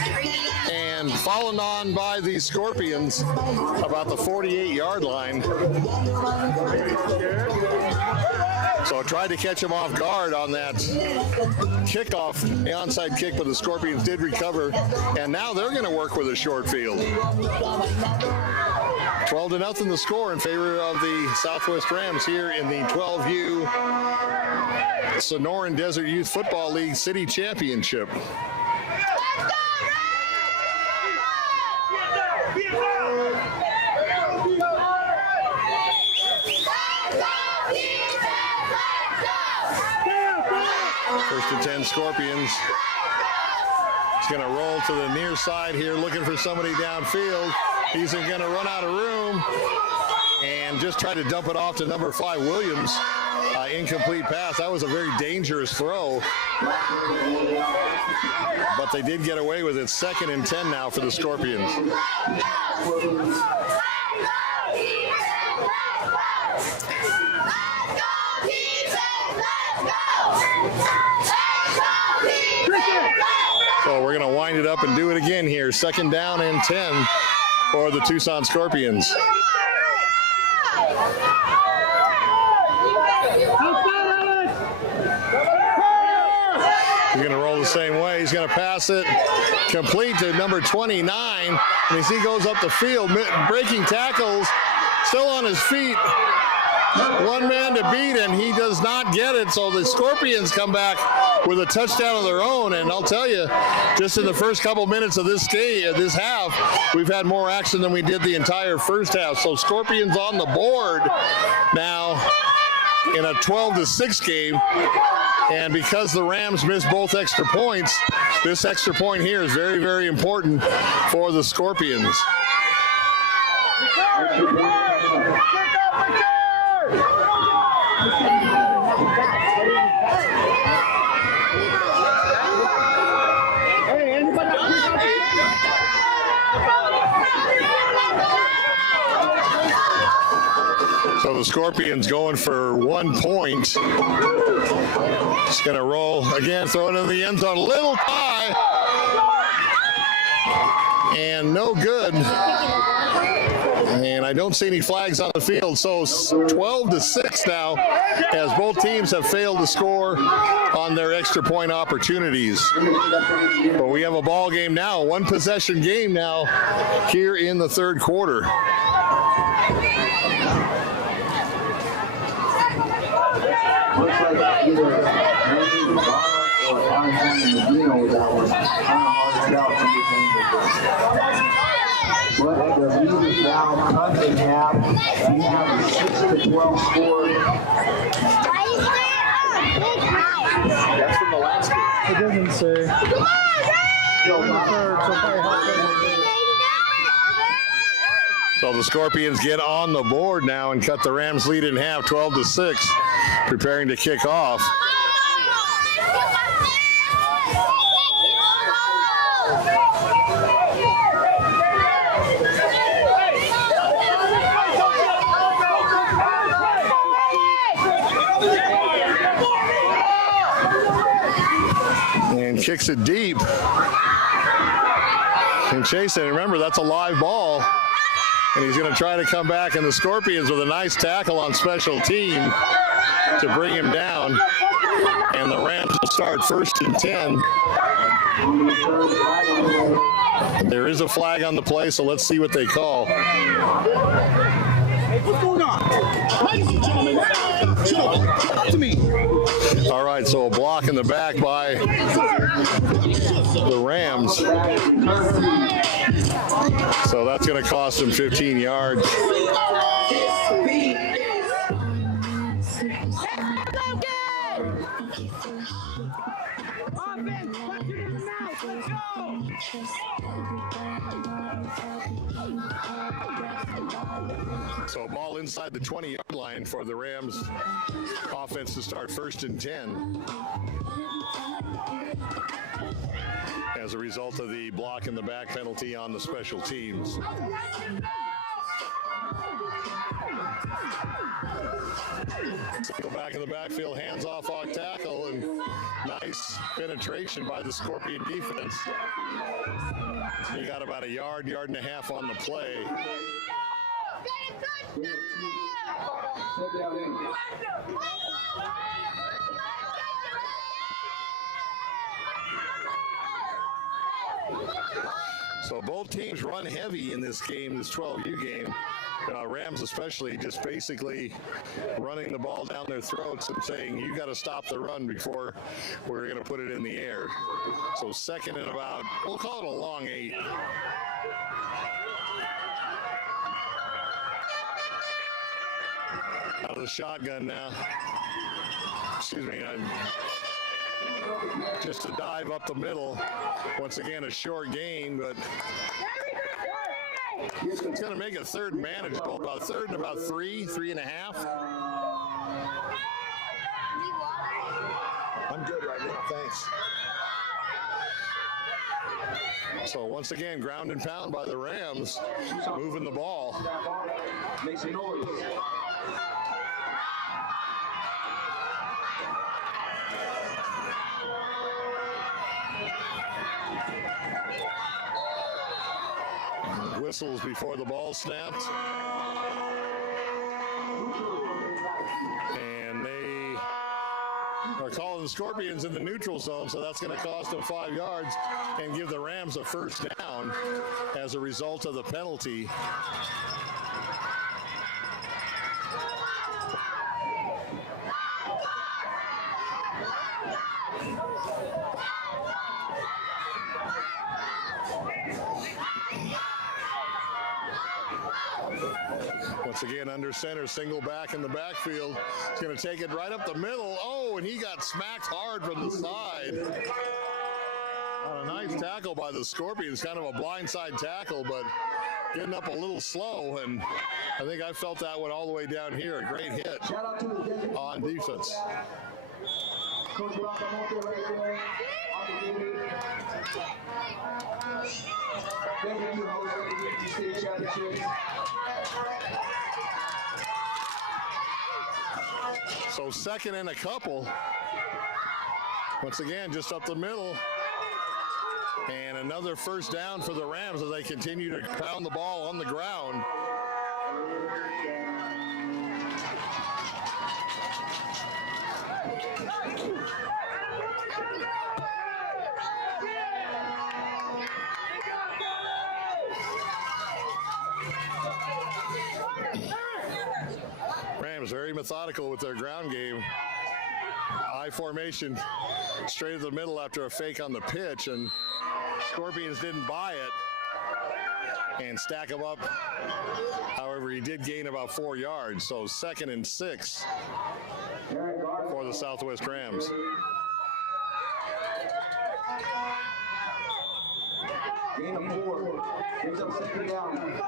and fallen on by the Scorpions about the 48-yard line. So tried to catch him off guard on that kickoff, the onside kick, but the Scorpions did recover, and now they're going to work with a short field. 12-0 the score in favor of the Southwest Rams here in the 12U Sonoran Desert Youth Football League City Championship. First and 10 Scorpions. He's going to roll to the near side here, looking for somebody downfield. He's going to run out of room and just try to dump it off to number 5, Williams. Incomplete pass. That was a very dangerous throw, but they did get away with it. 2nd and 10 now for the Scorpions. So we're going to wind it up and do it again here. 2nd down and 10 for the Tucson Scorpions. He's going to roll the same way. He's going to pass it complete to number 29. And as he goes up the field, breaking tackles, still on his feet. One man to beat, and he does not get it. So the Scorpions come back with a touchdown of their own. And I'll tell you, just in the first couple minutes of this game, this half, we've had more action than we did the entire first half. So Scorpions on the board now in a 12-6 game. And because the Rams missed both extra points, this extra point here is very, very important for the Scorpions. So the Scorpions going for 1 point. Just going to roll again, throw it in the end zone. A little high. And no good. And I don't see any flags on the field. So 12-6 now, as both teams have failed to score on their extra point opportunities. But we have a ball game now, a 1-possession game now here in the third quarter. Looks like either Randy Barnes or Alexander Medina with that one. Kind of hard to tell. But the lead is now cut in half. We have a 6-12 score. That's from the last game. It doesn't say. So the Scorpions get on the board now and cut the Rams lead in half, 12-6, preparing to kick off. And kicks it deep. And chase it. Remember, that's a live ball. And he's going to try to come back, and the Scorpions with a nice tackle on special team to bring him down. And the Rams will start 1st and 10. There is a flag on the play, so let's see what they call. What's going on? Ladies and gentlemen, talk to me. All right, so a block in the back by the Rams. So that's going to cost him 15 yards. So ball inside the 20-yard line for the Rams offense to start 1st and 10. As a result of the block in the back penalty on the special teams. Go back in the backfield, hands off off tackle, and nice penetration by the Scorpion defense. You got about a yard and a half on the play. So both teams run heavy in this game, this 12U game. Rams especially just basically running the ball down their throats and saying, you got to stop the run before we're going to put it in the air. So 2nd and about, we'll call it a long 8. Out of the shotgun now. Excuse me, just a dive up the middle. Once again, a short gain, but it's going to make it 3rd manageable. About 3rd and about 3.5. I'm good right now, thanks. So once again, ground and pound by the Rams, moving the ball. Make some noise. whistles before the ball snapped. And they are calling the Scorpions in the neutral zone, so that's going to cost them 5 yards and give the Rams a first down as a result of the penalty. Once again, under center, single back in the backfield. He's going to take it right up the middle. Oh, and he got smacked hard from the side. A nice tackle by the Scorpions, kind of a blindside tackle, but getting up a little slow, and I think I felt that one all the way down here. A great hit on defense. Coach Racamonte right there. Thank you, host of the Tucson City Championship. So second and a couple. Once again, just up the middle. And another first down for the Rams as they continue to pound the ball on the ground. Rams very methodical with their ground game. I formation straight to the middle after a fake on the pitch, and Scorpions didn't buy it and stack him up. However, he did gain about 4 yards, so 2nd and 6 for the Southwest Rams. Gain of 4. Brings up 2nd down.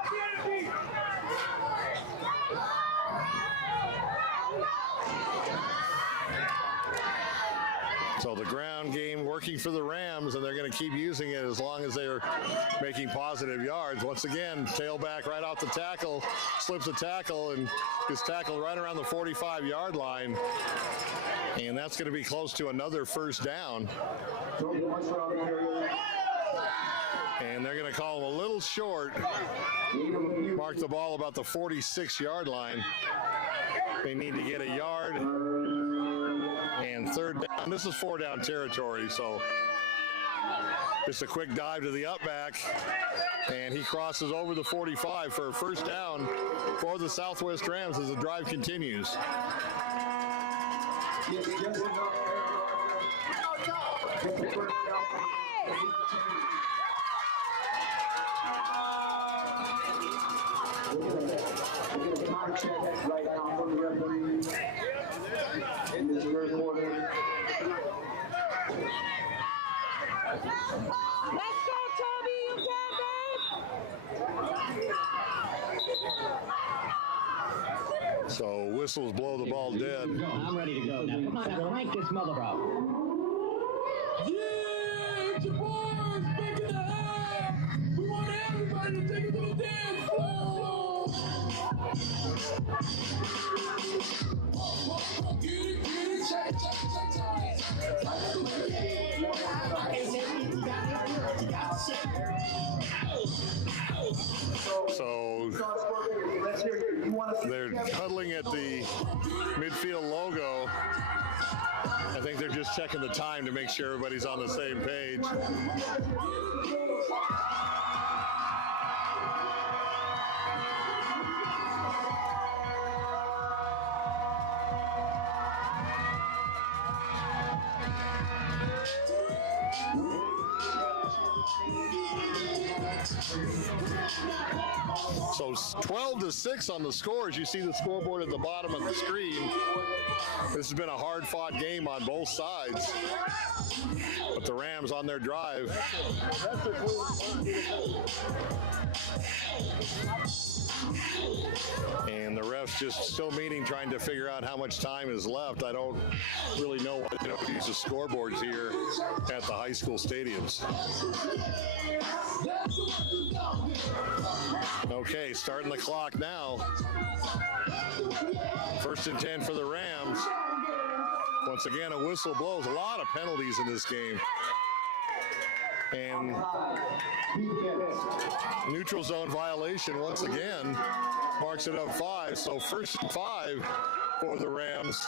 So the ground game working for the Rams, and they're going to keep using it as long as they're making positive yards. Once again, tailback right off the tackle, slips the tackle, and gets tackled right around the 45-yard line. And that's going to be close to another first down. And they're going to call him a little short. Mark the ball about the 46-yard line. They need to get a yard. And third down. This is 4-down territory, so just a quick dive to the up back. And he crosses over the 45 for a first down for the Southwest Rams as the drive continues. Right now from the referee in this third quarter. Let's go, Toby. You can, babe. So whistles blow the ball dead. I'm ready to go now. Come on, crank this mother up. Yeah, it's your boys, back in the house. We want everybody to take it to the dance floor. Get it, check. So they're huddling at the midfield logo. I think they're just checking the time to make sure everybody's on the same page. So 12-6 on the scores. You see the scoreboard at the bottom of the screen. This has been a hard-fought game on both sides. But the Rams on their drive. And the refs just still meeting, trying to figure out how much time is left. I don't really know what use the scoreboards here at the high school stadiums. Okay, starting the clock now. 1st and 10 for the Rams. Once again, a whistle blows. A lot of penalties in this game. And neutral zone violation once again marks it up 5. So 1st and 5 for the Rams.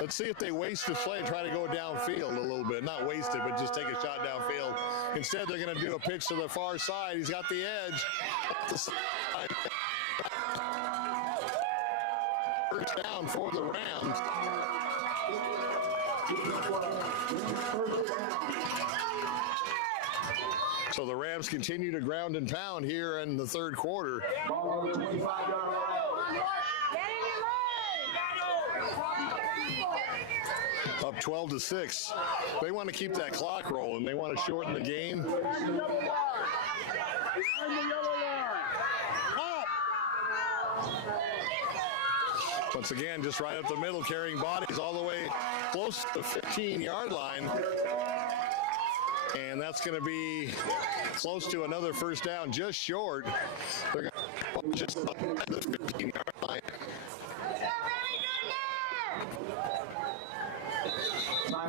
Let's see if they waste the play and try to go downfield a little bit. Not waste it, but just take a shot downfield. Instead, they're going to do a pitch to the far side. He's got the edge. First down for the Rams. So the Rams continue to ground and pound here in the third quarter. Ball on the 25-yard line. Up 12-6. They want to keep that clock rolling. They want to shorten the game. Once again, just right up the middle, carrying bodies all the way close to the 15-yard line. And that's going to be close to another first down, just short. They're going to just up the 15-yard line.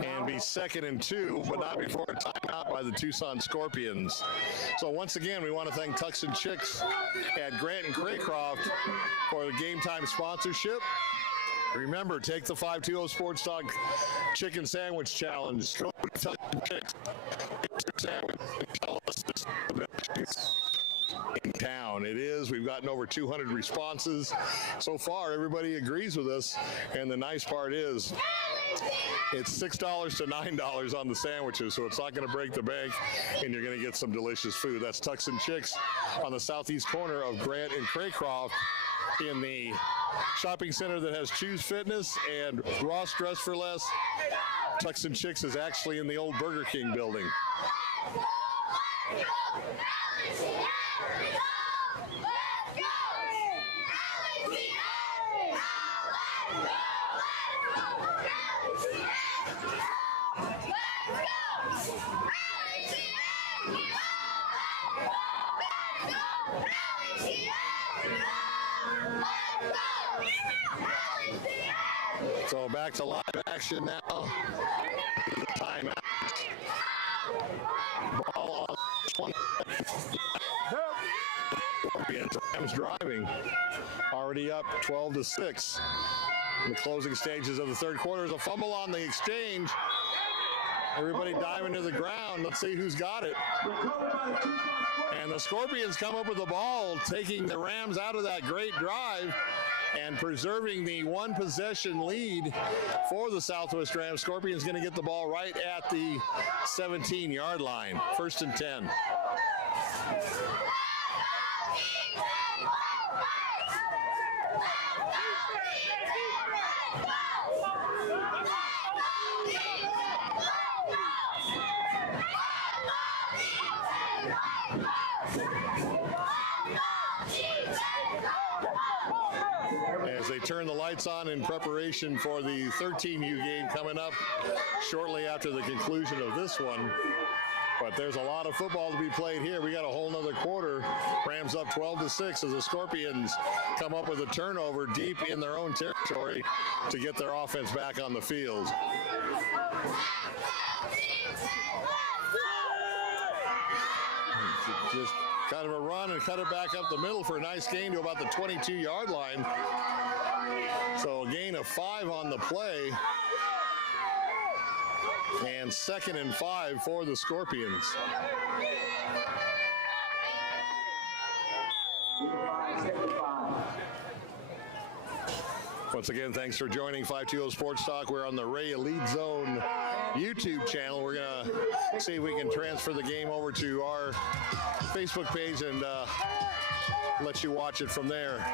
And be 2nd and 2, but not before a timeout by the Tucson Scorpions. So once again, we want to thank Tucson Chicks at Grant and Craycroft for the Game Time sponsorship. Remember, take the 520 Sports Talk Chicken Sandwich Challenge. Go to Tucson Chicks. Sandwich. Tell us this in town. It is. We've gotten over 200 responses. So far, everybody agrees with us. And the nice part is, it's $6 to $9 on the sandwiches, so it's not going to break the bank, and you're going to get some delicious food. That's Tucson Chicks on the southeast corner of Grant and Craycroft in the shopping center that has Choose Fitness and Ross Dress for Less. Tucson Chicks is actually in the old Burger King building. So back to live action now. Timeout. Ball on 20. Rams driving. Already up 12-6. In the closing stages of the third quarter, there's a fumble on the exchange. Everybody diving to the ground. Let's see who's got it. And the Scorpions come up with the ball, taking the Rams out of that great drive and preserving the one possession lead for the Southwest Rams. Scorpions going to get the ball right at the 17-yard line. 1st and 10. As they turn the lights on in preparation for the 13U game coming up shortly after the conclusion of this one. But there's a lot of football to be played here. We got a whole nother quarter. Rams up 12-6 as the Scorpions come up with a turnover deep in their own territory to get their offense back on the field. Just kind of a run and cut it back up the middle for a nice gain to about the 22-yard line. So a gain of 5 on the play. And 2nd and 5 for the Scorpions. Once again, thanks for joining 520 Sports Talk. We're on the Ray Elite Zone YouTube channel. We're going to see if we can transfer the game over to our Facebook page and let you watch it from there.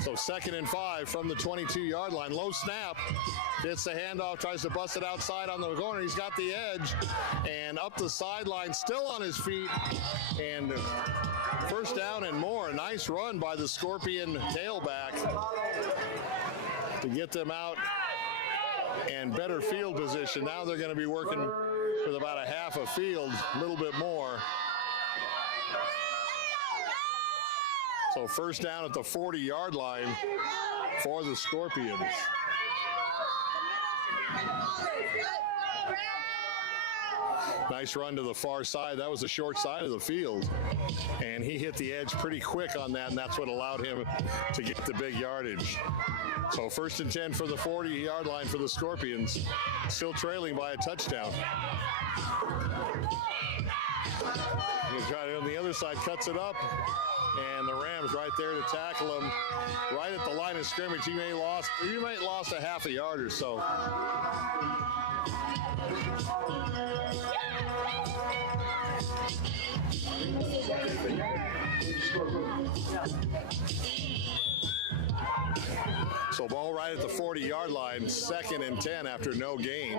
So 2nd and 5 from the 22-yard line. Low snap. Gets the handoff, tries to bust it outside on the corner. He's got the edge and up the sideline, still on his feet. And first down and more. A nice run by the Scorpion tailback to get them out and better field position. Now they're going to be working with about a half a field, a little bit more. So first down at the 40-yard line for the Scorpions. Nice run to the far side. That was the short side of the field. And he hit the edge pretty quick on that, and that's what allowed him to get the big yardage. So 1st and 10 for the 40-yard line for the Scorpions. Still trailing by a touchdown. He's trying to on the other side, cuts it up. And the Rams right there to tackle him right at the line of scrimmage. He might lost a half a yard or so. So ball right at the 40-yard line, 2nd and 10 after no gain.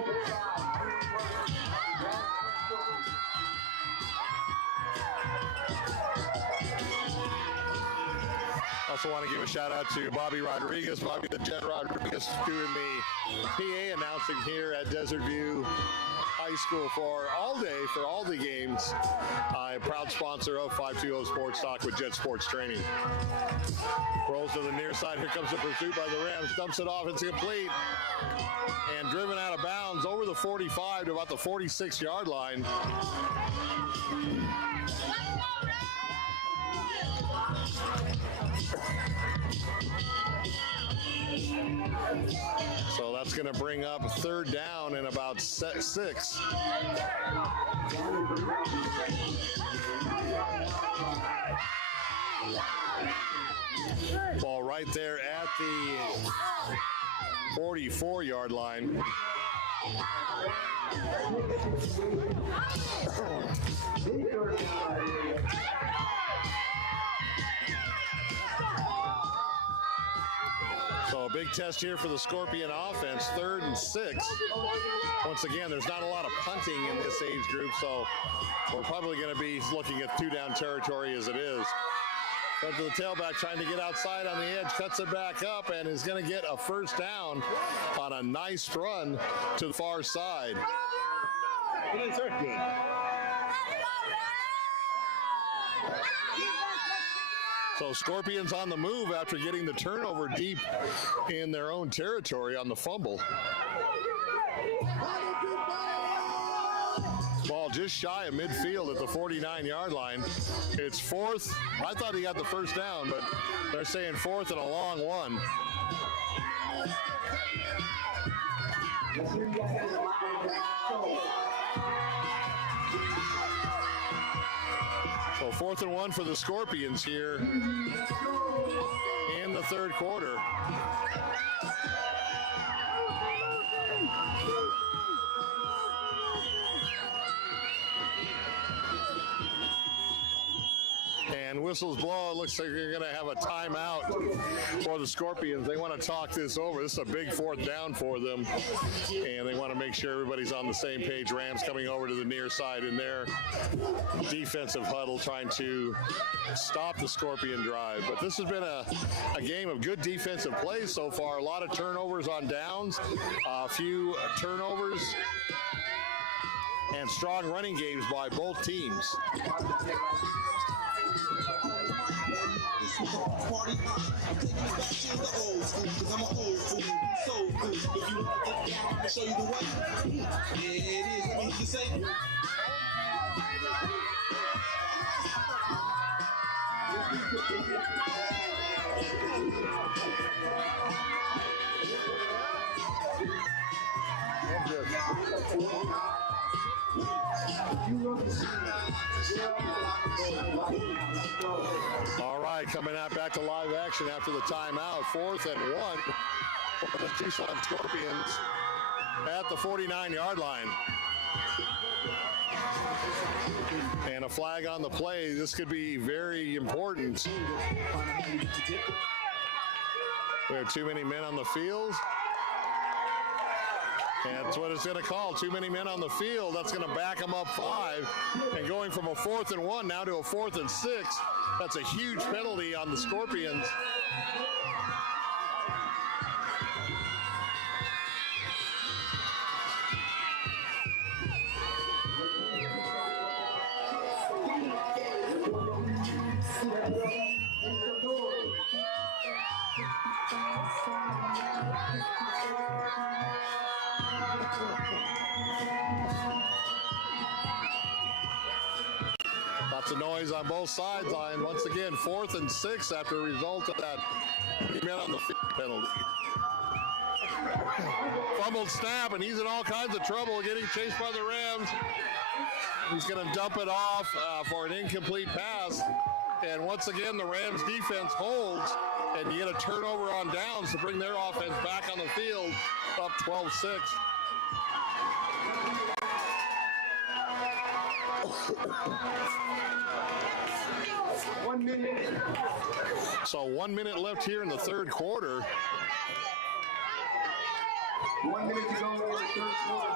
Also want to give a shout out to Bobby Rodriguez, Bobby the Jet Rodriguez, doing the PA announcing here at Desert View High School for all day, for all the games. A proud sponsor of 520 Sports Talk with Jet Sports Training. Rolls to the near side. Here comes the pursuit by the Rams. Dumps it off. It's complete. And driven out of bounds over the 45 to about the 46-yard line. So that's going to bring up 3rd down and about 6. Ball right there at the 44-yard line. So a big test here for the Scorpion offense, 3rd and 6. Once again, there's not a lot of punting in this age group, so we're probably going to be looking at 2-down territory as it is. But to the tailback trying to get outside on the edge, cuts it back up, and is going to get a 1st down on a nice run to the far side. So Scorpions on the move after getting the turnover deep in their own territory on the fumble. Ball just shy of midfield at the 49-yard line. It's 4th. I thought he got the 1st down, but they're saying 4th and a long one. So 4th and 1 for the Scorpions here in the 3rd quarter. And whistles blow. It looks like you're going to have a timeout for the Scorpions. They want to talk this over. This is a big 4th down for them, and they want to make sure everybody's on the same page. Rams coming over to the near side in their defensive huddle, trying to stop the Scorpion drive. But this has been a game of good defensive plays so far. A lot of turnovers on downs, a few turnovers, and strong running games by both teams. Party, I'm taking it back to the old school, cause I'm an old fool, so cool. If you want to get down, I'll show you the way. Yeah, it is. Let me hear you say. All right, coming out back to live action after the timeout. 4th and 1 for the Tucson Scorpions at the 49-yard line. And a flag on the play. This could be very important. There are too many men on the field. And that's what it's going to call. Too many men on the field. That's going to back them up 5. And going from a 4th and 1 now to a 4th and 6. That's a huge penalty on the Scorpions. Lots of noise on both sidelines. Once again, 4th and 6 after a result of that man on the field penalty. Fumbled snap, and he's in all kinds of trouble getting chased by the Rams. He's going to dump it off for an incomplete pass. And once again, the Rams defense holds, and you get a turnover on downs to bring their offense back on the field, up 12-6. So 1 minute left here in the third quarter. 1 minute to go in the third quarter.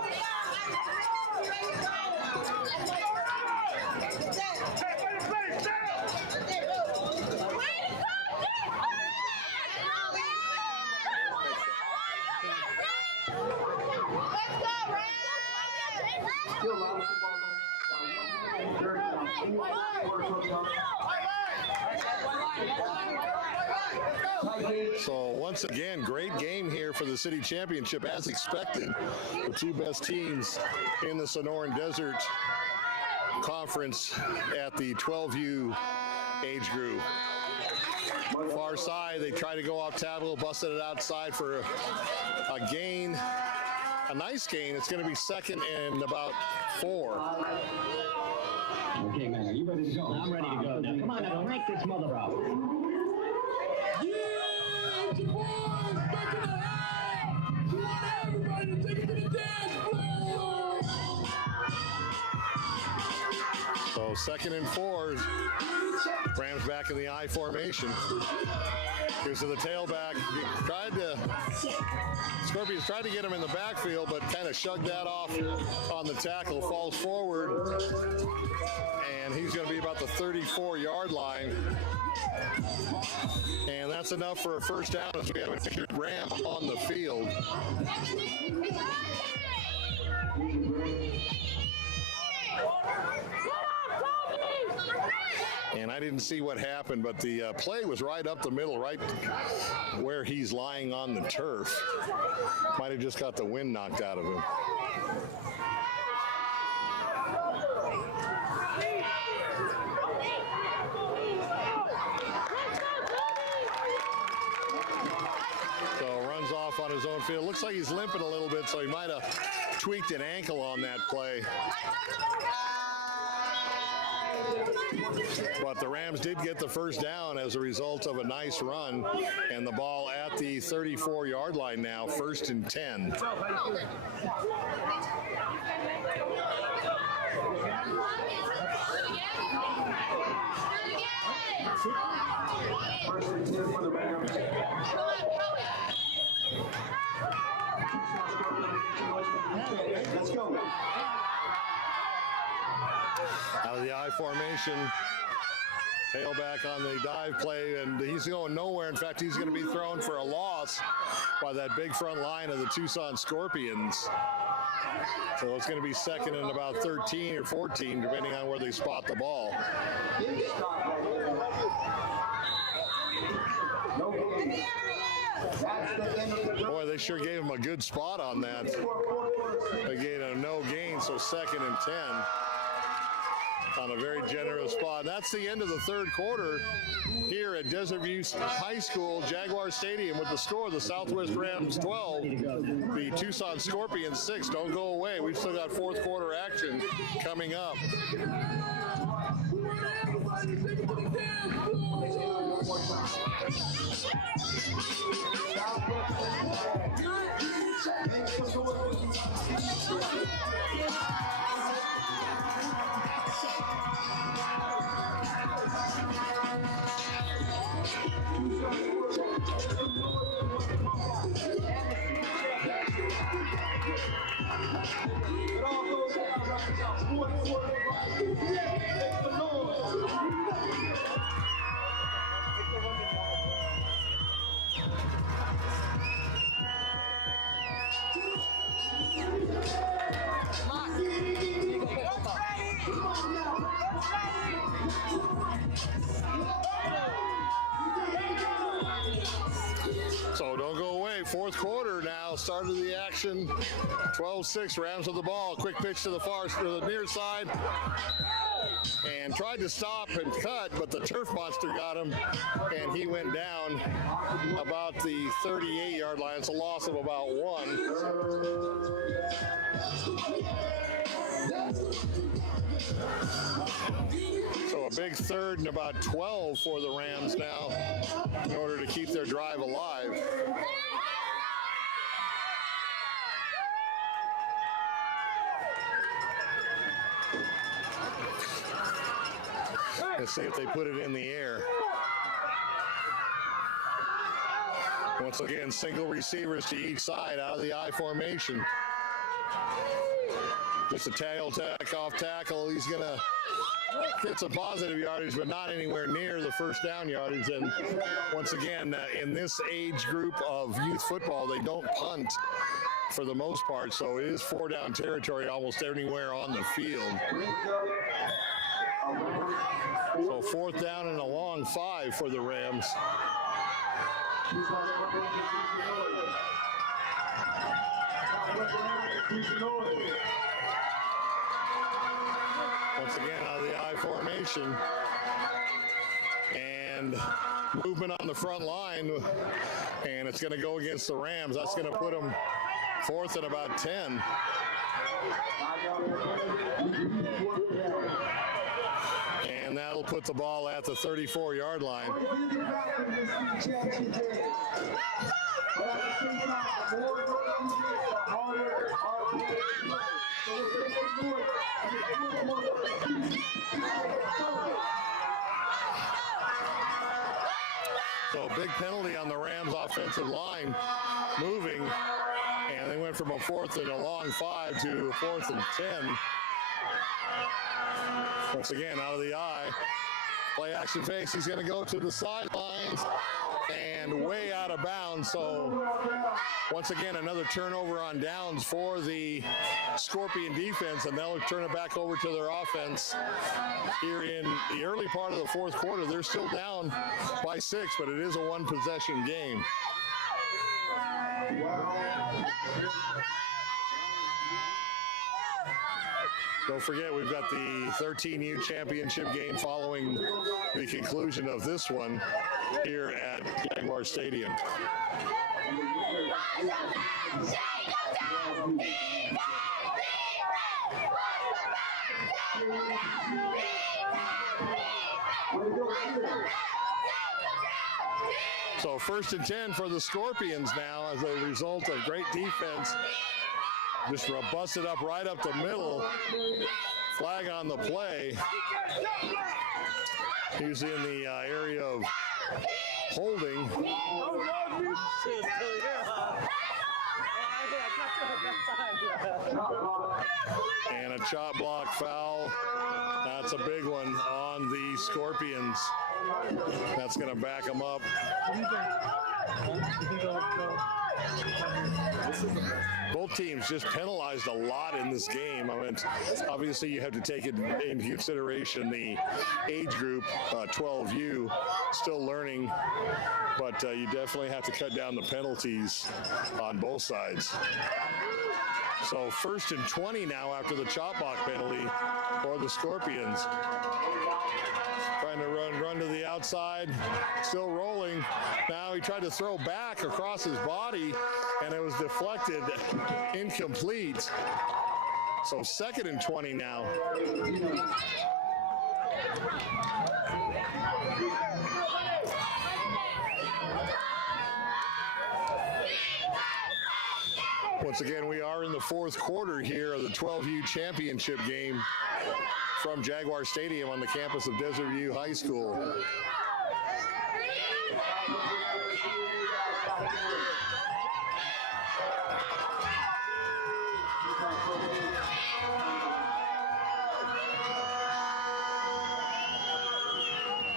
Still a lot of football. So once again, great game here for the city championship as expected. The two best teams in the Sonoran Desert Conference at the 12U age group. Far side, they try to go off tackle, busted it outside for a gain, a nice gain. It's going to be second and about 4. Okay, man, are you ready to go? I'm ready to go. Now, come on, now, crank this mother out. Yeah, it's your boys, back in the house. We want everybody to take it to the dance floor. So second and 4. Rams back in the I formation. Here's to the tailback. Scorpions tried to get him in the backfield, but kind of shrugged that off on the tackle, falls forward, and he's going to be about the 34-yard line. And that's enough for a first down as we have an injured Ram on the field. And I didn't see what happened, but the play was right up the middle, right where he's lying on the turf. Might have just got the wind knocked out of him. So runs off on his own field. Looks like he's limping a little bit, so he might have tweaked an ankle on that play. But the Rams did get the first down as a result of a nice run, and the ball at the 34-yard line now, 1st and 10. Let's go. Out of the I formation, tailback on the dive play, and he's going nowhere. In fact, he's going to be thrown for a loss by that big front line of the Tucson Scorpions. So it's going to be second and about 13 or 14, depending on where they spot the ball. Boy, they sure gave him a good spot on that. They gave a no gain, so second and 10. On a very generous spot. That's the end of the third quarter here at Desert View High School, Jaguar Stadium, with the score: the Southwest Rams 12, the Tucson Scorpions 6. Don't go away. We've still got fourth quarter action coming up. So don't go away. right, fourth quarter now. Start of the action. 12-6. Rams with the ball. Quick pitch to the near side. And tried to stop and cut, but the turf monster got him, and he went down about the 38-yard line. It's a loss of about 1. So a big third and about 12 for the Rams now in order to keep their drive alive. Let's see if they put it in the air. Once again, single receivers to each side out of the I formation. Just a tail off tackle. He's going to get some positive yardage, but not anywhere near the first down yardage. And once again, in this age group of youth football, they don't punt for the most part. So it is 4-down territory almost anywhere on the field. So 4th down and a long 5 for the Rams. Once again, out of the I formation. And movement on the front line. And it's going to go against the Rams. That's going to put them 4th and about 10. And that'll put the ball at the 34-yard line. So a big penalty on the Rams offensive line moving, and they went from a 4th and a long 5 to a 4th and 10. Once again, out of the eye. Play action face. He's going to go to the sidelines and way out of bounds. So once again, another turnover on downs for the Scorpion defense, and they'll turn it back over to their offense here in the early part of the 4th quarter. They're still down by 6, but it is a 1-possession game. Don't forget, we've got the 13U championship game following the conclusion of this one here at Jaguar Stadium. So 1st and 10 for the Scorpions now as a result of great defense. Just busted up right up the middle. Flag on the play. He's in the area of holding. And a chop block foul. That's a big one on the Scorpions. That's going to back them up. Both teams just penalized a lot in this game. I mean, obviously you have to take it into consideration the age group, 12U, still learning, but you definitely have to cut down the penalties on both sides. So 1st and 20 now after the chop block penalty for the Scorpions. Trying to run to the outside, still rolling. Now he tried to throw back across his body, and it was deflected, incomplete. So 2nd and 20 now. Once again, we are in the 4th quarter here of the 12U championship game from Jaguar Stadium on the campus of Desert View High School.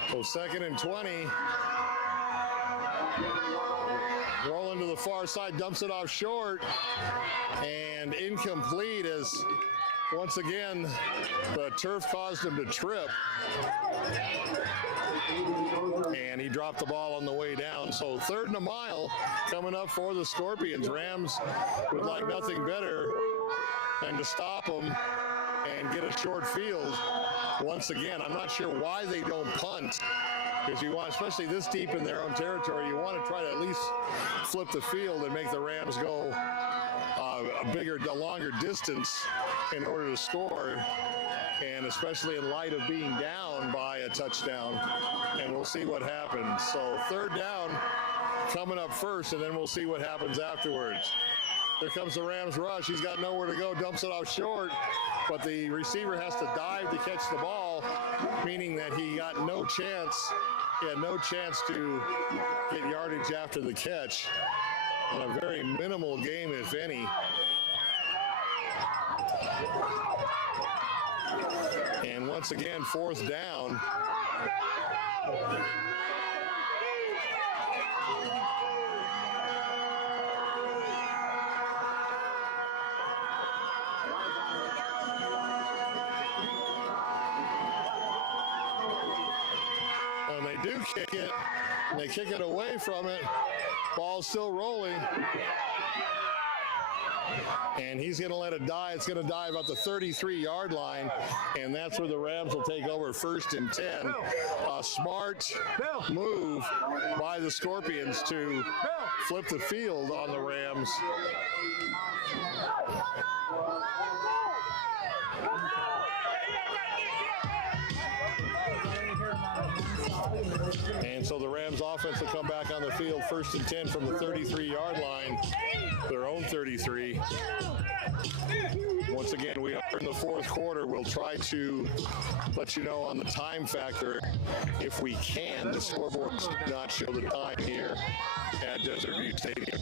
So 2nd and 20. Rolling to the far side, dumps it off short, and incomplete as Once again, the turf caused him to trip. And he dropped the ball on the way down. So 3rd and a mile coming up for the Scorpions. Rams would like nothing better than to stop them and get a short field. Once again, I'm not sure why they don't punt, because you want, especially this deep in their own territory, you want to try to at least flip the field and make the Rams go a longer distance in order to score, and especially in light of being down by a touchdown. And we'll see what happens. So 3rd down coming up first, and then we'll see what happens afterwards. Here comes the Rams rush. He's got nowhere to go, dumps it off short, but the receiver has to dive to catch the ball, meaning that he got no chance. He had no chance to get yardage after the catch. And a very minimal game, if any. And once again, 4th down. And they do kick it, and they kick it away from it. Ball's still rolling. And he's going to let it die. It's going to die about the 33-yard line, and that's where the Rams will take over 1st and 10. A smart move by the Scorpions to flip the field on the Rams. And so the Rams offense will come back on the field 1st and 10 from the 33-yard line, their own 33. Once again, we are in the 4th quarter. We'll try to let you know on the time factor if we can. The scoreboard does not show the time here at Desert View Stadium.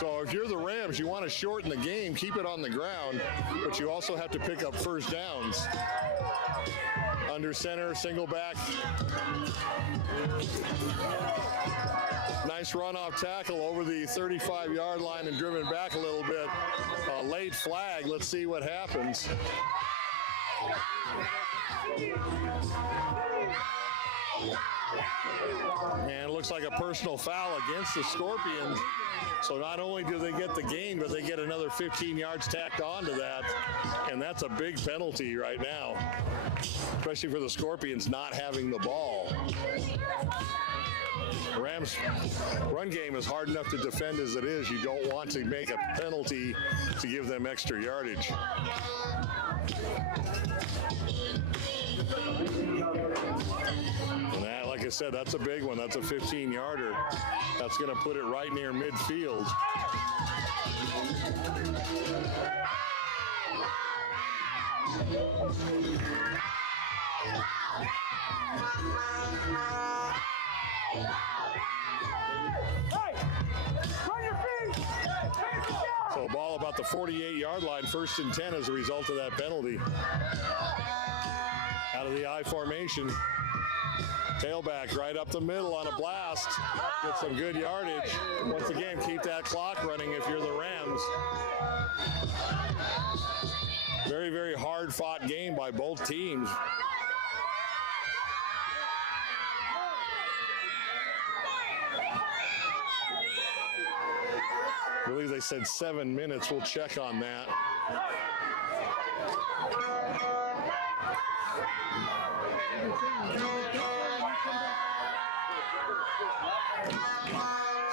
So if you're the Rams, you want to shorten the game, keep it on the ground, but you also have to pick up 1st downs. Under center, single back. Nice run off tackle over the 35-yard line and driven back a little bit. A late flag. Let's see what happens. And it looks like a personal foul against the Scorpions. So not only do they get the game, but they get another 15 yards tacked on to that. And that's a big penalty right now, especially for the Scorpions not having the ball. The Rams' run game is hard enough to defend as it is. You don't want to make a penalty to give them extra yardage. And that, like I said, that's a big one. That's a 15-yarder. That's going to put it right near midfield. So a ball about the 48-yard line, 1st and 10 as a result of that penalty. Out of the I formation. Tailback right up the middle on a blast. Get some good yardage. Once again, keep that clock running if you're the Rams. Very, very hard-fought game by both teams. I believe they said 7 minutes. We'll check on that.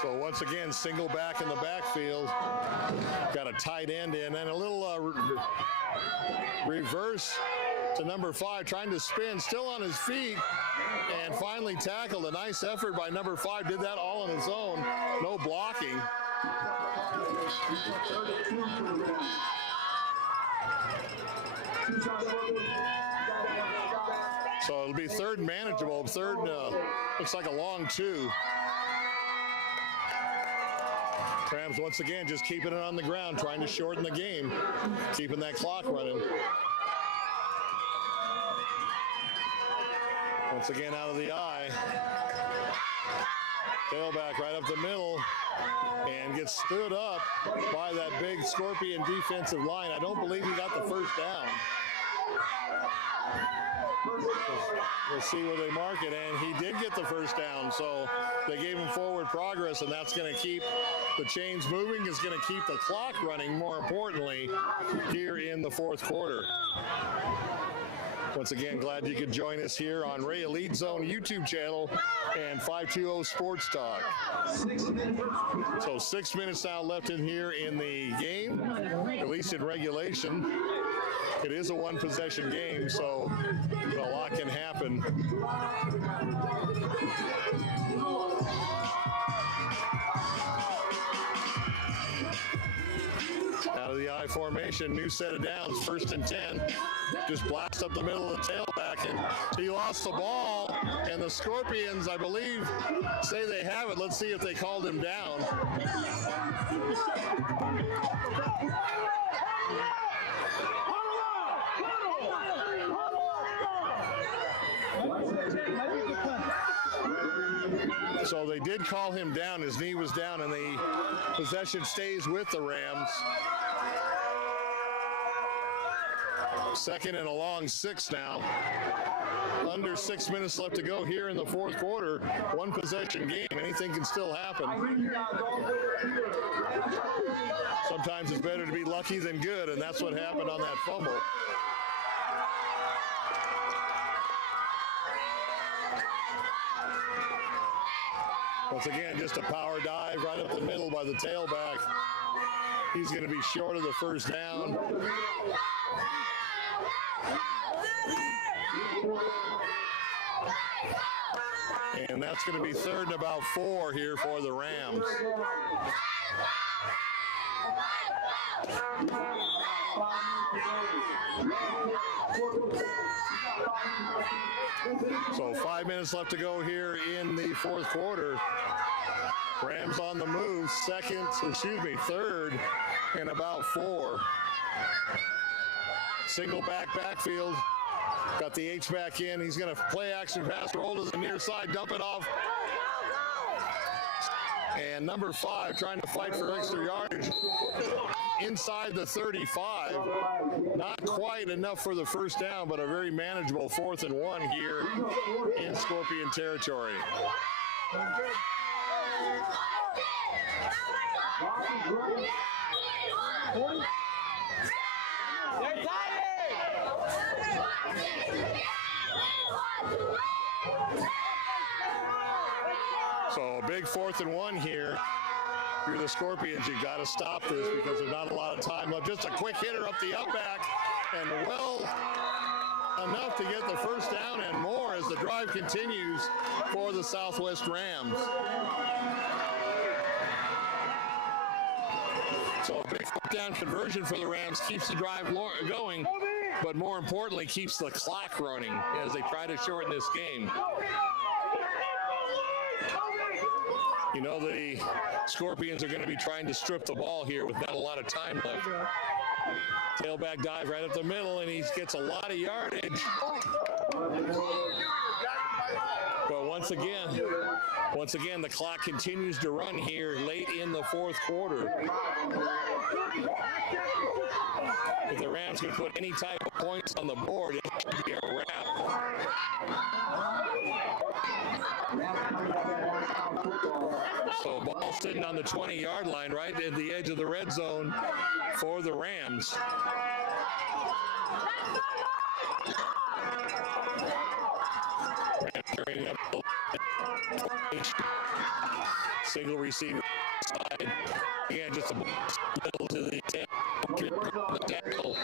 So once again, single back in the backfield. Got a tight end in and a little reverse to number 5, trying to spin, still on his feet, and finally tackled. A nice effort by number 5. Did that all on his own. No blocking. So it'll be 3rd and manageable. 3rd, looks like a long 2. Rams once again just keeping it on the ground, trying to shorten the game, keeping that clock running. Once again out of the eye. Tailback right up the middle and gets stood up by that big Scorpion defensive line. I don't believe he got the first down. We'll see where they mark it, and he did get the first down, so they gave him forward progress, and that's going to keep the chains moving. It's going to keep the clock running, more importantly, here in the fourth quarter. Once again, glad you could join us here on Ray Elite Zone YouTube channel and 520 Sports Talk. So 6 minutes now left in here in the game, at least in regulation. It is a one-possession game, so a lot can happen. Out of the I formation, new set of downs, 1st and 10. Just blast up the middle of the tailback, and he lost the ball. And the Scorpions, I believe, say they have it. Let's see if they called him down. So they did call him down. His knee was down, and the possession stays with the Rams. 2nd and a long 6 now. Under 6 minutes left to go here in the fourth quarter. One possession game. Anything can still happen. Sometimes it's better to be lucky than good, and that's what happened on that fumble. Once again, just a power dive right up the middle by the tailback. He's going to be short of the first down. And that's going to be 3rd and about 4 here for the Rams. So 5 minutes left to go here in the fourth quarter. Rams on the move, 3rd and about 4. Single backfield. Got the H-back in. He's going to play action pass, roll to the near side, dump it off. And number 5 trying to fight for extra yardage inside the 35. Not quite enough for the first down, but a very manageable 4th and 1 here in Scorpion territory. So a big 4th and 1 here. If you're the Scorpions, you've got to stop this because there's not a lot of time left. Just a quick hitter up the upback, and well enough to get the first down and more as the drive continues for the Southwest Rams. So a big down conversion for the Rams keeps the drive going, but more importantly, keeps the clock running as they try to shorten this game. You know the Scorpions are going to be trying to strip the ball here with not a lot of time left. Tailback dive right up the middle, and he gets a lot of yardage. But once again, the clock continues to run here late in the fourth quarter. If the Rams can put any type of points on the board, it could be a wrap. So ball sitting on the 20-yard line right at the edge of the red zone for the Rams. Single receiver side. Again, just a little to the tackle.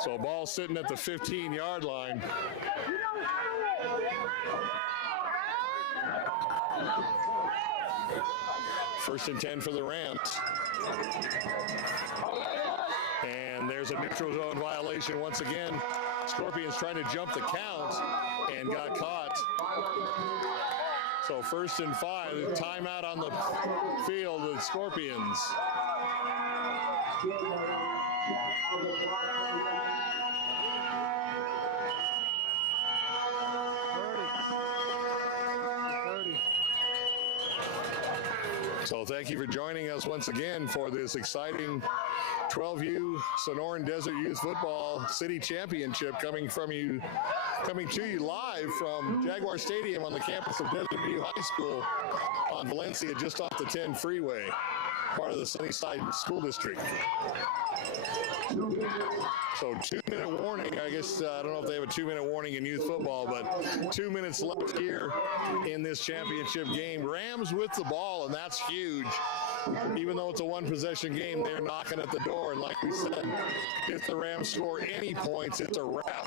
So ball sitting at the 15-yard line. First and 10 for the Rams. And there's a neutral zone violation once again. Scorpions trying to jump the count and got caught. So 1st and 5. Timeout on the field with Scorpions. So thank you for joining us once again for this exciting 12U Sonoran Desert Youth Football City Championship coming to you live from Jaguar Stadium on the campus of Desert View High School on Valencia, just off the 10 freeway, part of the Sunnyside School District. So 2-minute warning. I guess I don't know if they have a 2-minute warning in youth football, but 2 minutes left here in this championship game. Rams with the ball, and that's huge. Even though it's a one-possession game, they're knocking at the door. And like we said, if the Rams score any points, it's a wrap.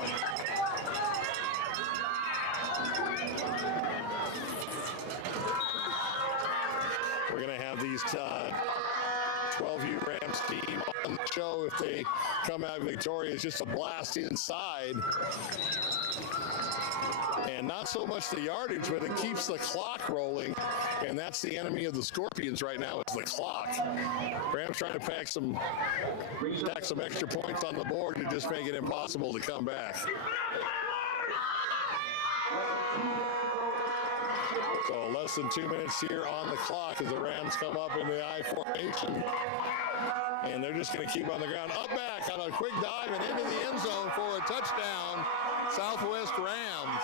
We're going to have these 12U Rams team on the show. If they come out victorious, just a blast inside. And not so much the yardage, but it keeps the clock rolling. And that's the enemy of the Scorpions right now, is the clock. Rams trying to pack some extra points on the board to just make it impossible to come back. So less than 2 minutes here on the clock as the Rams come up in the I formation. And they're just going to keep on the ground. Up back on a quick dive and into the end zone for a touchdown, Southwest Rams.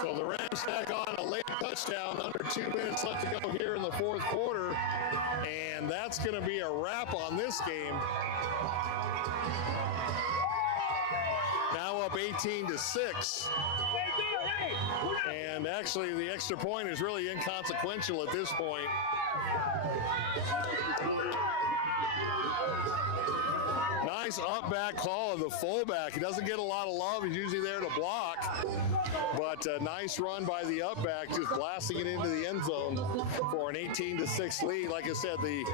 So the Rams tack on a late touchdown, under 2 minutes left to go here in the fourth quarter. And that's going to be a wrap on this game. Now up 18-6. And actually the extra point is really inconsequential at this point. Nice up back call of the fullback. He doesn't get a lot of love. He's usually there to block. But a nice run by the up back, just blasting it into the end zone for an 18-6 lead. Like I said, the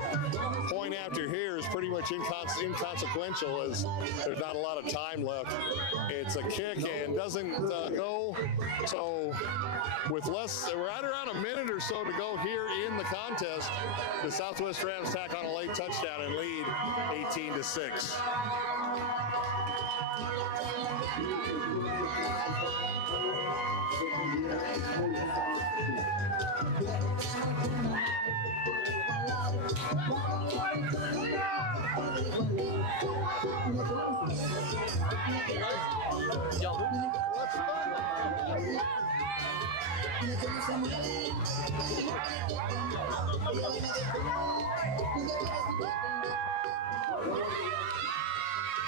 point after here is pretty much inconsequential as there's not a lot of time left. It's a kick and doesn't go. So with right around a minute or so to go here in the contest, the Southwest Rams tack on a late touchdown and lead 18-6.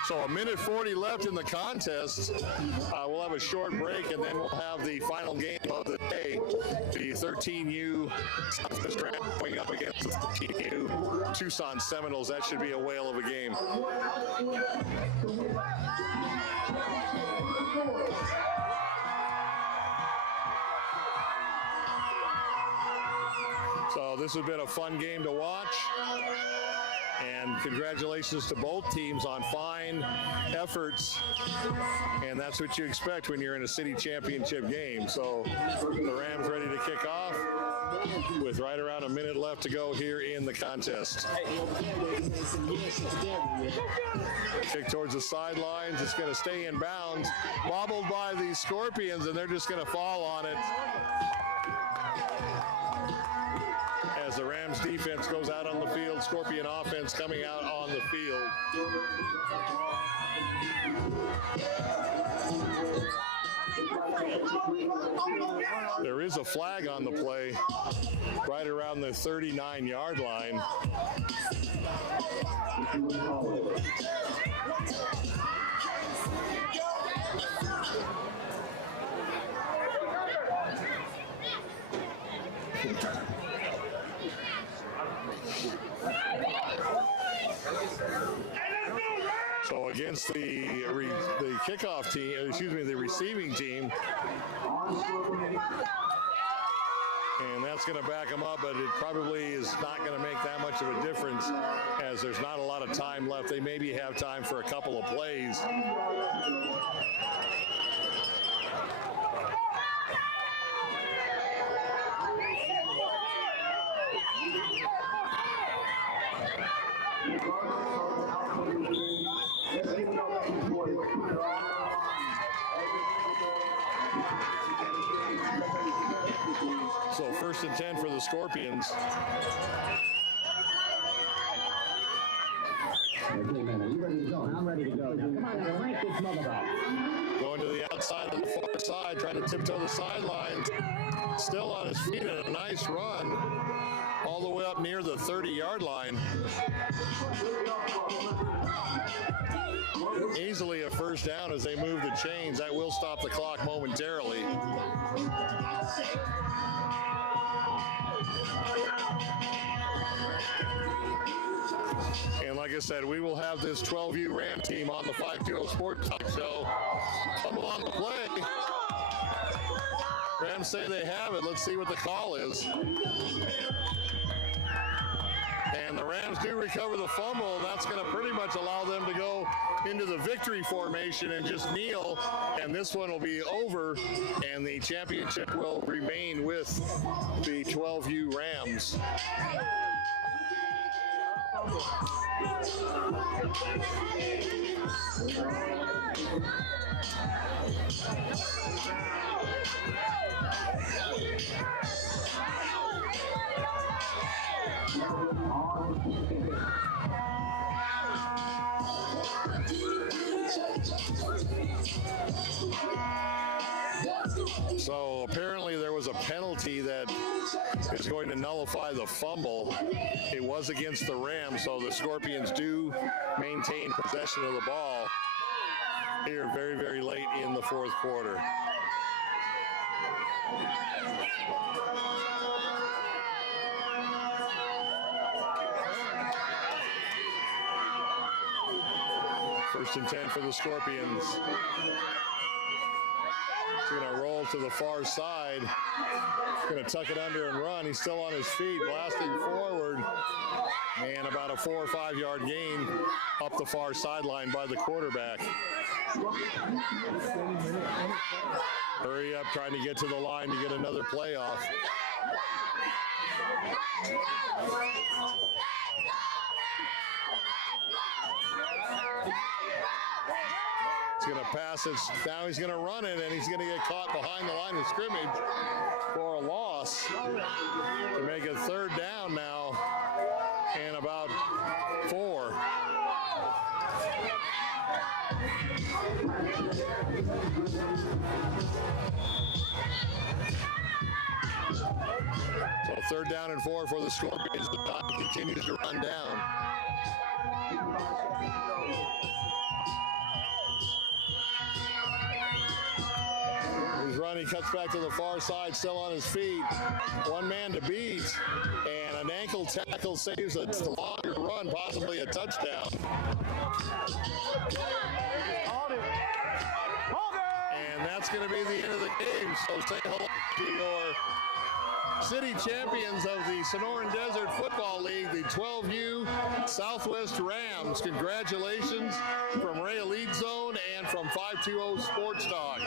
So a minute 40 left in the contest. We'll have a short break, and then we'll have the final game of the day. The 13U Southwest Rams going up against the 13U Tucson Seminoles. That should be a whale of a game. So this has been a fun game to watch. And congratulations to both teams on fine efforts. And that's what you expect when you're in a city championship game. So the Rams ready to kick off with right around a minute left to go here in the contest. Kick towards the sidelines. It's going to stay in bounds. Bobbled by the Scorpions, and they're just going to fall on it. As the Rams defense goes out on the field, Scorpion offense coming out on the field. There is a flag on the play right around the 39-yard line. So against the kickoff team, the receiving team. And that's going to back them up, but it probably is not going to make that much of a difference as there's not a lot of time left. They maybe have time for a couple of plays. So 1st and 10 for the Scorpions. Okay, man, are you ready to go? I'm ready to go. Now, come on, now, crank this mother up. Going to the outside of the far side, trying to tiptoe the sideline. Still on his feet and a nice run all the way up near the 30-yard line. Easily a first down as they move the chains. That will stop the clock momentarily. And like I said, we will have this 12U Ram team on the 520 Sports Talk Show. Come along to play. Rams say they have it. Let's see what the call is. And the Rams do recover the fumble. That's going to pretty much allow them to go into the victory formation and just kneel. And this one will be over, and the championship will remain with the 12U Rams. So apparently there was a penalty that is going to nullify the fumble. It was against the Rams, so the Scorpions do maintain possession of the ball here very, very late in the fourth quarter. First and 10 for the Scorpions. He's going to roll to the far side. Going to tuck it under and run. He's still on his feet, blasting forward. And about a 4 or 5 yard gain up the far sideline by the quarterback. Hurry up, trying to get to the line to get another playoff. He's going to pass it. Now he's going to run it, and he's going to get caught behind the line of scrimmage for a loss to make it third down now and about 4. So third down and 4 for the Scorpions. The clock continues to run down. He's running, cuts back to the far side, still on his feet. One man to beat, and an ankle tackle saves a longer run, possibly a touchdown. And that's going to be the end of the game. So say hello to your city champions of the Sonoran Desert Football League, the 12U Southwest Rams. Congratulations from Ray Elite Zone and from 520 Sports Talk.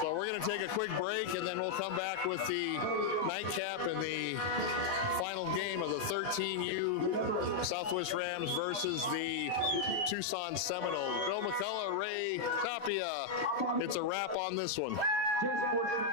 So we're going to take a quick break, and then we'll come back with the nightcap and the final game of the 13U Southwest Rams versus the Tucson Seminoles. Bill McCullough, Ray Tapia. It's a wrap on this one. Yeah.